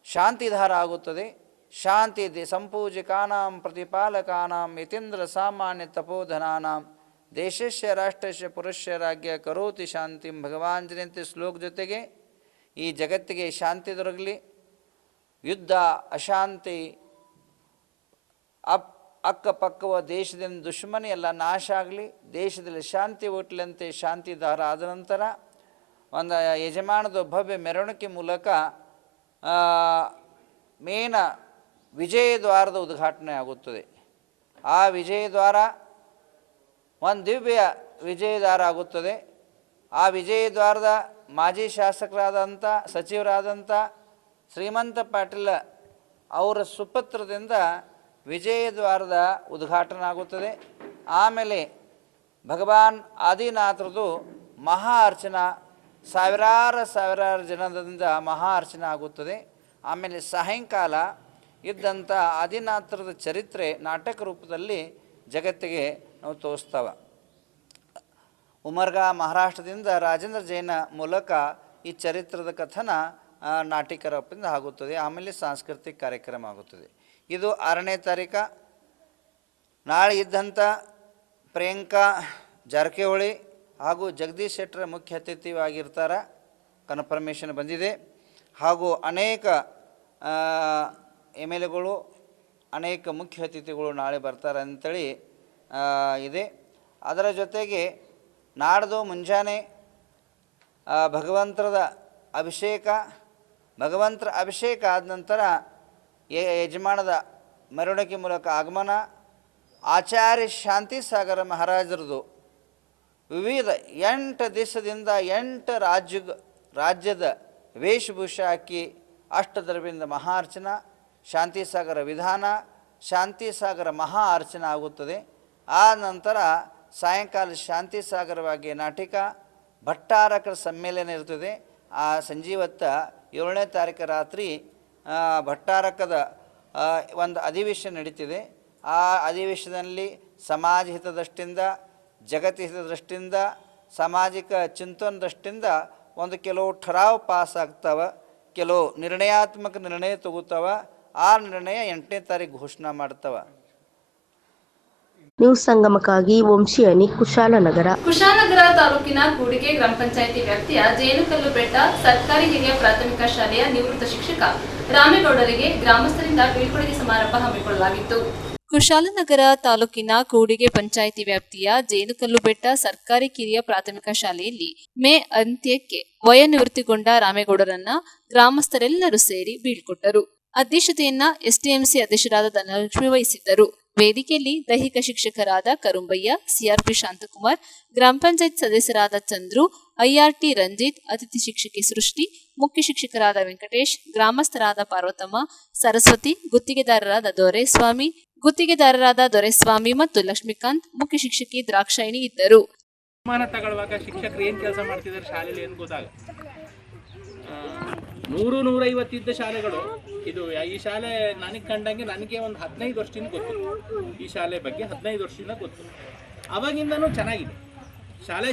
ಶಾಂತಿಧಾರ ಆಗುತ್ತದೆ. ಶಾಂತಿ ಸಂಪೂಜಕಾನಾಂ ಪ್ರತಿಪಾಲಕಾನಾಂ ಯತೀಂದ್ರ ಸಾಮಾನ್ಯ ತಪೋಧನಾನಾಂ ದೇಶಸ್ಯ ರಾಷ್ಟ್ರಸ್ಯ ಪುರುಷ್ಯ ರಾಜ್ಯ ಕರೋತಿ ಶಾಂತಿಂ ಭಗವಾಂಜನಂತೆ ಶ್ಲೋಕ ಜೊತೆಗೆ ಈ ಜಗತ್ತಿಗೆ ಶಾಂತಿ ದೊರಕಲಿ, ಯುದ್ಧ ಅಶಾಂತಿ ಅಕ್ಕಪಕ್ಕವ ದೇಶದಿಂದ ದುಶ್ಮನಿ ಎಲ್ಲ ನಾಶ ಆಗಲಿ, ದೇಶದಲ್ಲಿ ಶಾಂತಿ ಹುಟ್ಟಲಂತೆ ಶಾಂತಿಧಾರ ಆದ ನಂತರ ಒಂದು ಯಜಮಾನದ ಭವ್ಯ ಮೆರವಣಿಗೆ ಮೂಲಕ ಮೇನ ವಿಜಯದ್ವಾರದ ಉದ್ಘಾಟನೆ ಆಗುತ್ತದೆ. ಆ ವಿಜಯದ್ವಾರ ಒಂದು ದಿವ್ಯ ವಿಜಯದ್ವಾರ ಆಗುತ್ತದೆ. ಆ ವಿಜಯದ್ವಾರದ ಮಾಜಿ ಶಾಸಕರಾದಂಥ ಸಚಿವರಾದಂಥ ಶ್ರೀಮಂತ ಪಾಟೀಲ್ ಅವರ ಸುಪುತ್ರದಿಂದ ವಿಜಯದ್ವಾರದ ಉದ್ಘಾಟನೆ ಆಗುತ್ತದೆ. ಆಮೇಲೆ ಭಗವಾನ್ ಆದಿನಾಥರದು ಮಹಾ ಅರ್ಚನಾ ಸಾವಿರಾರು ಜನದಿಂದ ಮಹಾ ಅರ್ಚನೆ ಆಗುತ್ತದೆ. ಆಮೇಲೆ ಸಾಯಂಕಾಲ ಇದ್ದಂಥ ಆದಿನಾಥರದ ಚರಿತ್ರೆ ನಾಟಕ ರೂಪದಲ್ಲಿ ಜಗತ್ತಿಗೆ ನಾವು ತೋರಿಸ್ತವೆ. ಉಮರ್ಗಾ ಮಹಾರಾಷ್ಟ್ರದಿಂದ ರಾಜೇಂದ್ರ ಜೈನ ಮೂಲಕ ಈ ಚರಿತ್ರದ ಕಥನ ನಾಟಕ ರೂಪದಿಂದ ಆಗುತ್ತದೆ. ಆಮೇಲೆ ಸಾಂಸ್ಕೃತಿಕ ಕಾರ್ಯಕ್ರಮ ಆಗುತ್ತದೆ. ಇದು 6ನೇ ತಾರೀಕು. ನಾಳೆ ಇದ್ದಂಥ ಪ್ರಿಯಾಂಕಾ ಜಾರಕಿಹೊಳಿ ಹಾಗೂ ಜಗದೀಶ್ ಶೆಟ್ಟರ್ ಮುಖ್ಯ ಅತಿಥಿಯಾಗಿರ್ತಾರೆ, ಕನ್ಫರ್ಮೇಷನ್ ಬಂದಿದೆ. ಹಾಗೂ ಅನೇಕ MLAಗಳು ಅನೇಕ ಮುಖ್ಯ ಅತಿಥಿಗಳು ನಾಳೆ ಬರ್ತಾರೆ ಅಂಥೇಳಿ ಇದೆ. ಅದರ ಜೊತೆಗೆ ನಾಡ್ದು ಮುಂಜಾನೆ ಭಗವಂತರ ಅಭಿಷೇಕ ಆದ ನಂತರ ಯಜಮಾನದ ಮೆರವಣಿಗೆ ಮೂಲಕ ಆಗಮನ, ಆಚಾರ್ಯ ಶಾಂತಿ ಸಾಗರ ಮಹಾರಾಜರದು ವಿವಿಧ 8 ದಿವಸದಿಂದ 8 ರಾಜ್ಯದ ವೇಷಭೂಷೆ ಹಾಕಿ ಅಷ್ಟದ್ರವ್ಯದಿಂದ ಮಹಾ ಅರ್ಚನಾ, ಶಾಂತಿ ಸಾಗರ ವಿಧಾನ, ಶಾಂತಿ ಸಾಗರ ಮಹಾ ಅರ್ಚನೆ ಆಗುತ್ತದೆ. ಆ ನಂತರ ಸಾಯಂಕಾಲ ಶಾಂತಿ ಸಾಗರವಾಗಿ ನಾಟಕ, ಭಟ್ಟಾರಕರ ಸಮ್ಮೇಳನ ಇರ್ತದೆ. ಆ ಸಂಜೀವತ್ತ 7ನೇ ತಾರೀಕು ರಾತ್ರಿ ಭಟ್ಟಾರಕದ ಒಂದು ಅಧಿವೇಶನ ನಡೀತಿದೆ. ಆ ಅಧಿವೇಶನದಲ್ಲಿ ಸಮಾಜ ಹಿತದೃಷ್ಟಿಯಿಂದ, ಜಗತ್ ಹಿತದೃಷ್ಟಿಯಿಂದ, ಸಾಮಾಜಿಕ ಚಿಂತನ ದೃಷ್ಟಿಯಿಂದ ಕೆಲವು ಠರಾವ್ ಪಾಸ್ ಆಗ್ತವೆ, ಕೆಲವು ನಿರ್ಣಯಾತ್ಮಕ ನಿರ್ಣಯ ತಗೋತಾವ. ಆ ನಿರ್ಣಯ 8ನೇ ತಾರೀಕು ಘೋಷಣೆ ಮಾಡ್ತವೆ. ನ್ಯೂಸ್ ಸಂಗಮಕ್ಕಾಗಿ ವಂಶಿ ಅನಿ, ಕುಶಾಲನಗರ. ಕುಶಾಲನಗರ ತಾಲೂಕಿನ ಕೂಡಿಗೆ ಗ್ರಾಮ ಪಂಚಾಯಿತಿ ವ್ಯಾಪ್ತಿಯ ಜೇನುಕಲ್ಲು ಬೆಟ್ಟ ಸರ್ಕಾರಿ ಹಿರಿಯ ಪ್ರಾಥಮಿಕ ಶಾಲೆಯ ನಿವೃತ್ತ ಶಿಕ್ಷಕ ರಾಮೇಗೌಡರಿಗೆ ಗ್ರಾಮಸ್ಥರಿಂದ ಬೀಳ್ಕೊಡುಗೆ ಸಮಾರಂಭ ಹಮ್ಮಿಕೊಳ್ಳಲಾಗಿತ್ತು. ಕುಶಾಲನಗರ ತಾಲೂಕಿನ ಕೂಡಿಗೆ ಪಂಚಾಯಿತಿ ವ್ಯಾಪ್ತಿಯ ಜೇನುಕಲ್ಲು ಬೆಟ್ಟ ಸರ್ಕಾರಿ ಕಿರಿಯ ಪ್ರಾಥಮಿಕ ಶಾಲೆಯಲ್ಲಿ ಮೇ ಅಂತ್ಯಕ್ಕೆ ವಯೋನಿವೃತ್ತಿಗೊಂಡ ರಾಮೇಗೌಡರನ್ನ ಗ್ರಾಮಸ್ಥರೆಲ್ಲರೂ ಸೇರಿ ಬೀಳ್ಕೊಟ್ಟರು. ಅಧ್ಯಕ್ಷತೆಯನ್ನ ಎಸ್ಟಿಎಂಸಿ ಅಧ್ಯಕ್ಷರಾದ ಧನಲಕ್ಷ್ಮಿ ವಹಿಸಿದ್ದರು. ವೇದಿಕೆಯಲ್ಲಿ ದೈಹಿಕ ಶಿಕ್ಷಕರಾದ ಕರುಂಬಯ್ಯ, ಸಿಆರ್ಪಿ ಶಾಂತಕುಮಾರ್, ಗ್ರಾಮ ಪಂಚಾಯತ್ ಸದಸ್ಯರಾದ ಚಂದ್ರು, ಐಆರ್ಟಿ ರಂಜಿತ್, ಅತಿಥಿ ಶಿಕ್ಷಕಿ ಸೃಷ್ಟಿ, ಮುಖ್ಯ ಶಿಕ್ಷಕರಾದ ವೆಂಕಟೇಶ್, ಗ್ರಾಮಸ್ಥರಾದ ಪಾರ್ವತಮ್ಮ, ಸರಸ್ವತಿ, ಗುತ್ತಿಗೆದಾರರಾದ ದೊರೆಸ್ವಾಮಿ ಮತ್ತು ಲಕ್ಷ್ಮೀಕಾಂತ್, ಮುಖ್ಯ ಶಿಕ್ಷಕಿ ದ್ರಾಕ್ಷಾಯಿಣಿ ಇದ್ದರು. ತಗೊಳ್ಳುವಾಗ ಶಿಕ್ಷಕರು ಏನ್ ಕೆಲಸ ಮಾಡ್ತಿದ್ದಾರೆ ಶಾಲೆಯಲ್ಲಿ ಏನು ಗೊತ್ತಾಗುತ್ತೆ. 100-150 ಇದ್ದ ಶಾಲೆಗಳು ಇದು. ಈ ಶಾಲೆ ನನಗೆ ಕಂಡಂಗೆ ನನಗೆ ಒಂದು 15 ವರ್ಷದಿಂದ ಗೊತ್ತು. ಈ ಶಾಲೆ ಬಗ್ಗೆ 15 ವರ್ಷದಿಂದ ಗೊತ್ತು. ಅವಾಗಿಂದನೂ ಚೆನ್ನಾಗಿದೆ ಶಾಲೆ.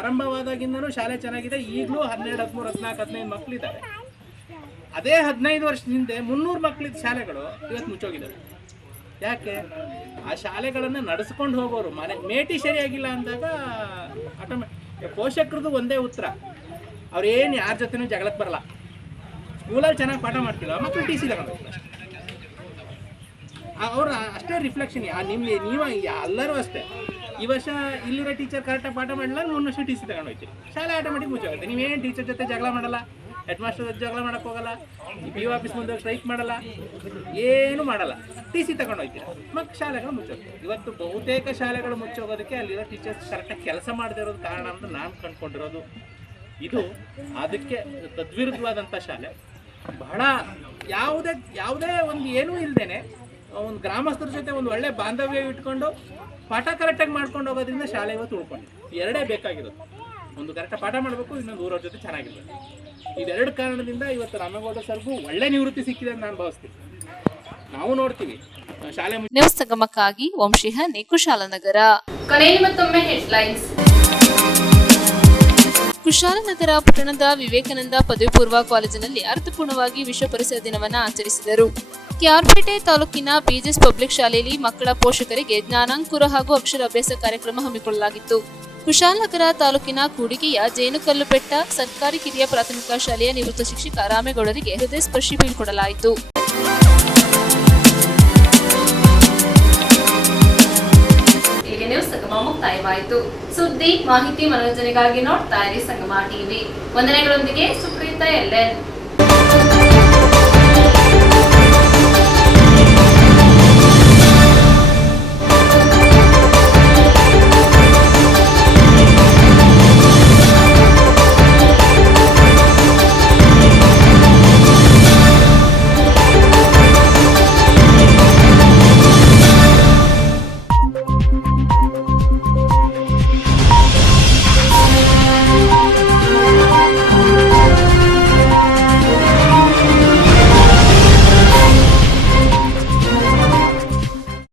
ಆರಂಭವಾದಾಗಿಂದನೂ ಶಾಲೆ ಚೆನ್ನಾಗಿದೆ. ಈಗಲೂ 12, 13, 14, 15 ಮಕ್ಕಳಿದ್ದಾರೆ. ಅದೇ 15 ವರ್ಷದ ಹಿಂದೆ 300 ಮಕ್ಕಳಿದ್ದ ಶಾಲೆಗಳು ಇವತ್ತು ಮುಚ್ಚೋಗಿದ್ದಾವೆ. ಯಾಕೆ? ಆ ಶಾಲೆಗಳನ್ನು ನಡೆಸ್ಕೊಂಡು ಹೋಗೋರು ಮೇಟಿ ಸರಿಯಾಗಿಲ್ಲ ಅಂದಾಗ ಪೋಷಕರದು ಒಂದೇ ಉತ್ತರ, ಅವ್ರೇನು ಯಾರ ಜೊತೆನೂ ಜಗಳಕ್ಕೆ ಬರಲ್ಲ, ಸ್ಕೂಲಲ್ಲಿ ಚೆನ್ನಾಗಿ ಪಾಠ ಮಾಡ್ತಿಲ್ಲ, ಮಕ್ಕಳು ಟಿ ಸಿ ತಗೊಂಡು ಅವ್ರು ಅಷ್ಟೇ ರಿಫ್ಲೆಕ್ಷನ್. ನೀವು ಎಲ್ಲರೂ ಅಷ್ಟೇ, ಈ ವರ್ಷ ಇಲ್ಲಿರೋ ಟೀಚರ್ ಕರೆಕ್ಟಾಗಿ ಪಾಠ ಮಾಡಲ್ಲ, ಮುಂದೆ ವರ್ಷ ಟಿ ಸಿ ತಗೊಂಡು ಹೋಗ್ತೀರಿ, ಶಾಲೆ ಆಟೋಮೆಟಿಕ್ ಮುಚ್ಚೋಗುತ್ತೆ. ನೀವೇನು ಟೀಚರ್ ಜೊತೆ ಜಗಳ ಮಾಡಲ್ಲ, ಹೆಡ್ ಮಾಸ್ಟರ್ ಜೊತೆ ಜಗಳ ಮಾಡೋಕ್ಕೆ ಹೋಗಲ್ಲ, ಪಿ ಯು ಆಫೀಸ್ ಮುಂದೆ ಸ್ಟ್ರೈಕ್ ಮಾಡಲ್ಲ, ಏನು ಮಾಡಲ್ಲ, ಟಿ ಸಿ ತಗೊಂಡು ಹೋಗ್ತೀರಿ, ಮತ್ತು ಶಾಲೆಗಳು ಮುಚ್ಚೋಗುತ್ತೆ. ಇವತ್ತು ಬಹುತೇಕ ಶಾಲೆಗಳು ಮುಚ್ಚೋಗೋದಕ್ಕೆ ಅಲ್ಲಿರೋ ಟೀಚರ್ಸ್ ಕರೆಕ್ಟಾಗಿ ಕೆಲಸ ಮಾಡದೇ ಇರೋದು ಕಾರಣ ಅಂತ ನಾನು ಕಂಡುಕೊಂಡಿರೋದು. ಇದು ಅದಕ್ಕೆ ತದ್ವಿರುದ್ಧವಾದಂಥ ಶಾಲೆ. ಬಹಳ ಯಾವುದೇ ಒಂದು ಏನೂ ಇಲ್ಲದೇನೆ ಒಂದು ಗ್ರಾಮಸ್ಥರ ಜೊತೆ ಒಂದು ಒಳ್ಳೆ ಬಾಂಧವ್ಯ ಇಟ್ಕೊಂಡು ಪಾಠ ಕರೆಕ್ಟಾಗಿ ಮಾಡ್ಕೊಂಡು ಹೋಗೋದ್ರಿಂದ ಶಾಲೆ ಇವತ್ತು ಉಳ್ಕೊಂಡಿದೆ. ಎರಡೇ ಬೇಕಾಗಿರೋದು, ಒಂದು ಕರೆಕ್ಟಾಗಿ ಪಾಠ ಮಾಡಬೇಕು, ಇನ್ನೊಂದು ಊರವ್ರ ಜೊತೆ ಚೆನ್ನಾಗಿರ್ಬೇಕು. ಇದೆರಡು ಕಾರಣದಿಂದ ಇವತ್ತು ರಾಮೇಗೌಡ ಸರ್ಗೂ ಒಳ್ಳೆ ನಿವೃತ್ತಿ ಸಿಕ್ಕಿದೆ ಅಂತ ನಾನು ಭಾವಿಸ್ತೀನಿ. ನಾವು ನೋಡ್ತೀವಿ ಶಾಲೆ ನ್ಯೂಸ್ ಸಂಗಮಕ್ಕಾಗಿ ವಂಶಿಹಾನಿ, ಕುಶಾಲನಗರ. ಕೊನೆಯಲ್ಲಿ ಮತ್ತೊಮ್ಮೆ ಹೆಡ್ಲೈನ್ಸ್. ಕುಶಾಲನಗರ ಪಟ್ಟಣದ ವಿವೇಕಾನಂದ ಪದವಿ ಪೂರ್ವ ಕಾಲೇಜಿನಲ್ಲಿ ಅರ್ಥಪೂರ್ಣವಾಗಿ ವಿಶ್ವ ಪರಿಸರ ದಿನವನ್ನು ಆಚರಿಸಿದರು. ಕೆಆರ್ಪೇಟೆ ತಾಲೂಕಿನ ಬಿಜೆಎಸ್ ಪಬ್ಲಿಕ್ ಶಾಲೆಯಲ್ಲಿ ಮಕ್ಕಳ ಪೋಷಕರಿಗೆ ಜ್ಞಾನಾಂಕುರ ಹಾಗೂ ಅಕ್ಷರಾಭ್ಯಾಸ ಕಾರ್ಯಕ್ರಮ ಹಮ್ಮಿಕೊಳ್ಳಲಾಗಿತ್ತು. ಕುಶಾಲನಗರ ತಾಲೂಕಿನ ಕೂಡಿಗೆಯ ಜೇನುಕಲ್ಲುಬೆಟ್ಟ ಸರ್ಕಾರಿ ಕಿರಿಯ ಪ್ರಾಥಮಿಕ ಶಾಲೆಯ ನಿವೃತ್ತ ಶಿಕ್ಷಕ ರಾಮೇಗೌಡರಿಗೆ ಹೃದಯ ಸ್ಪರ್ಶಿ ಬೀಳ್ಕೊಡಲಾಯಿತು. ಇಲ್ಲಿಗೆ ನ್ಯೂಸ್ ಸಂಗಮ ಮುಕ್ತಾಯವಾಯಿತು. ಸುದ್ದಿ, ಮಾಹಿತಿ, ಮನೋರಂಜನೆಗಾಗಿ ನೋಡ್ತಾ ಇರಿ ಸಂಗಮ ಟಿವಿ. ವಂದನೆಗಳೊಂದಿಗೆ ಸುಪ್ರೀತಾ ಎಲ್ಎನ್.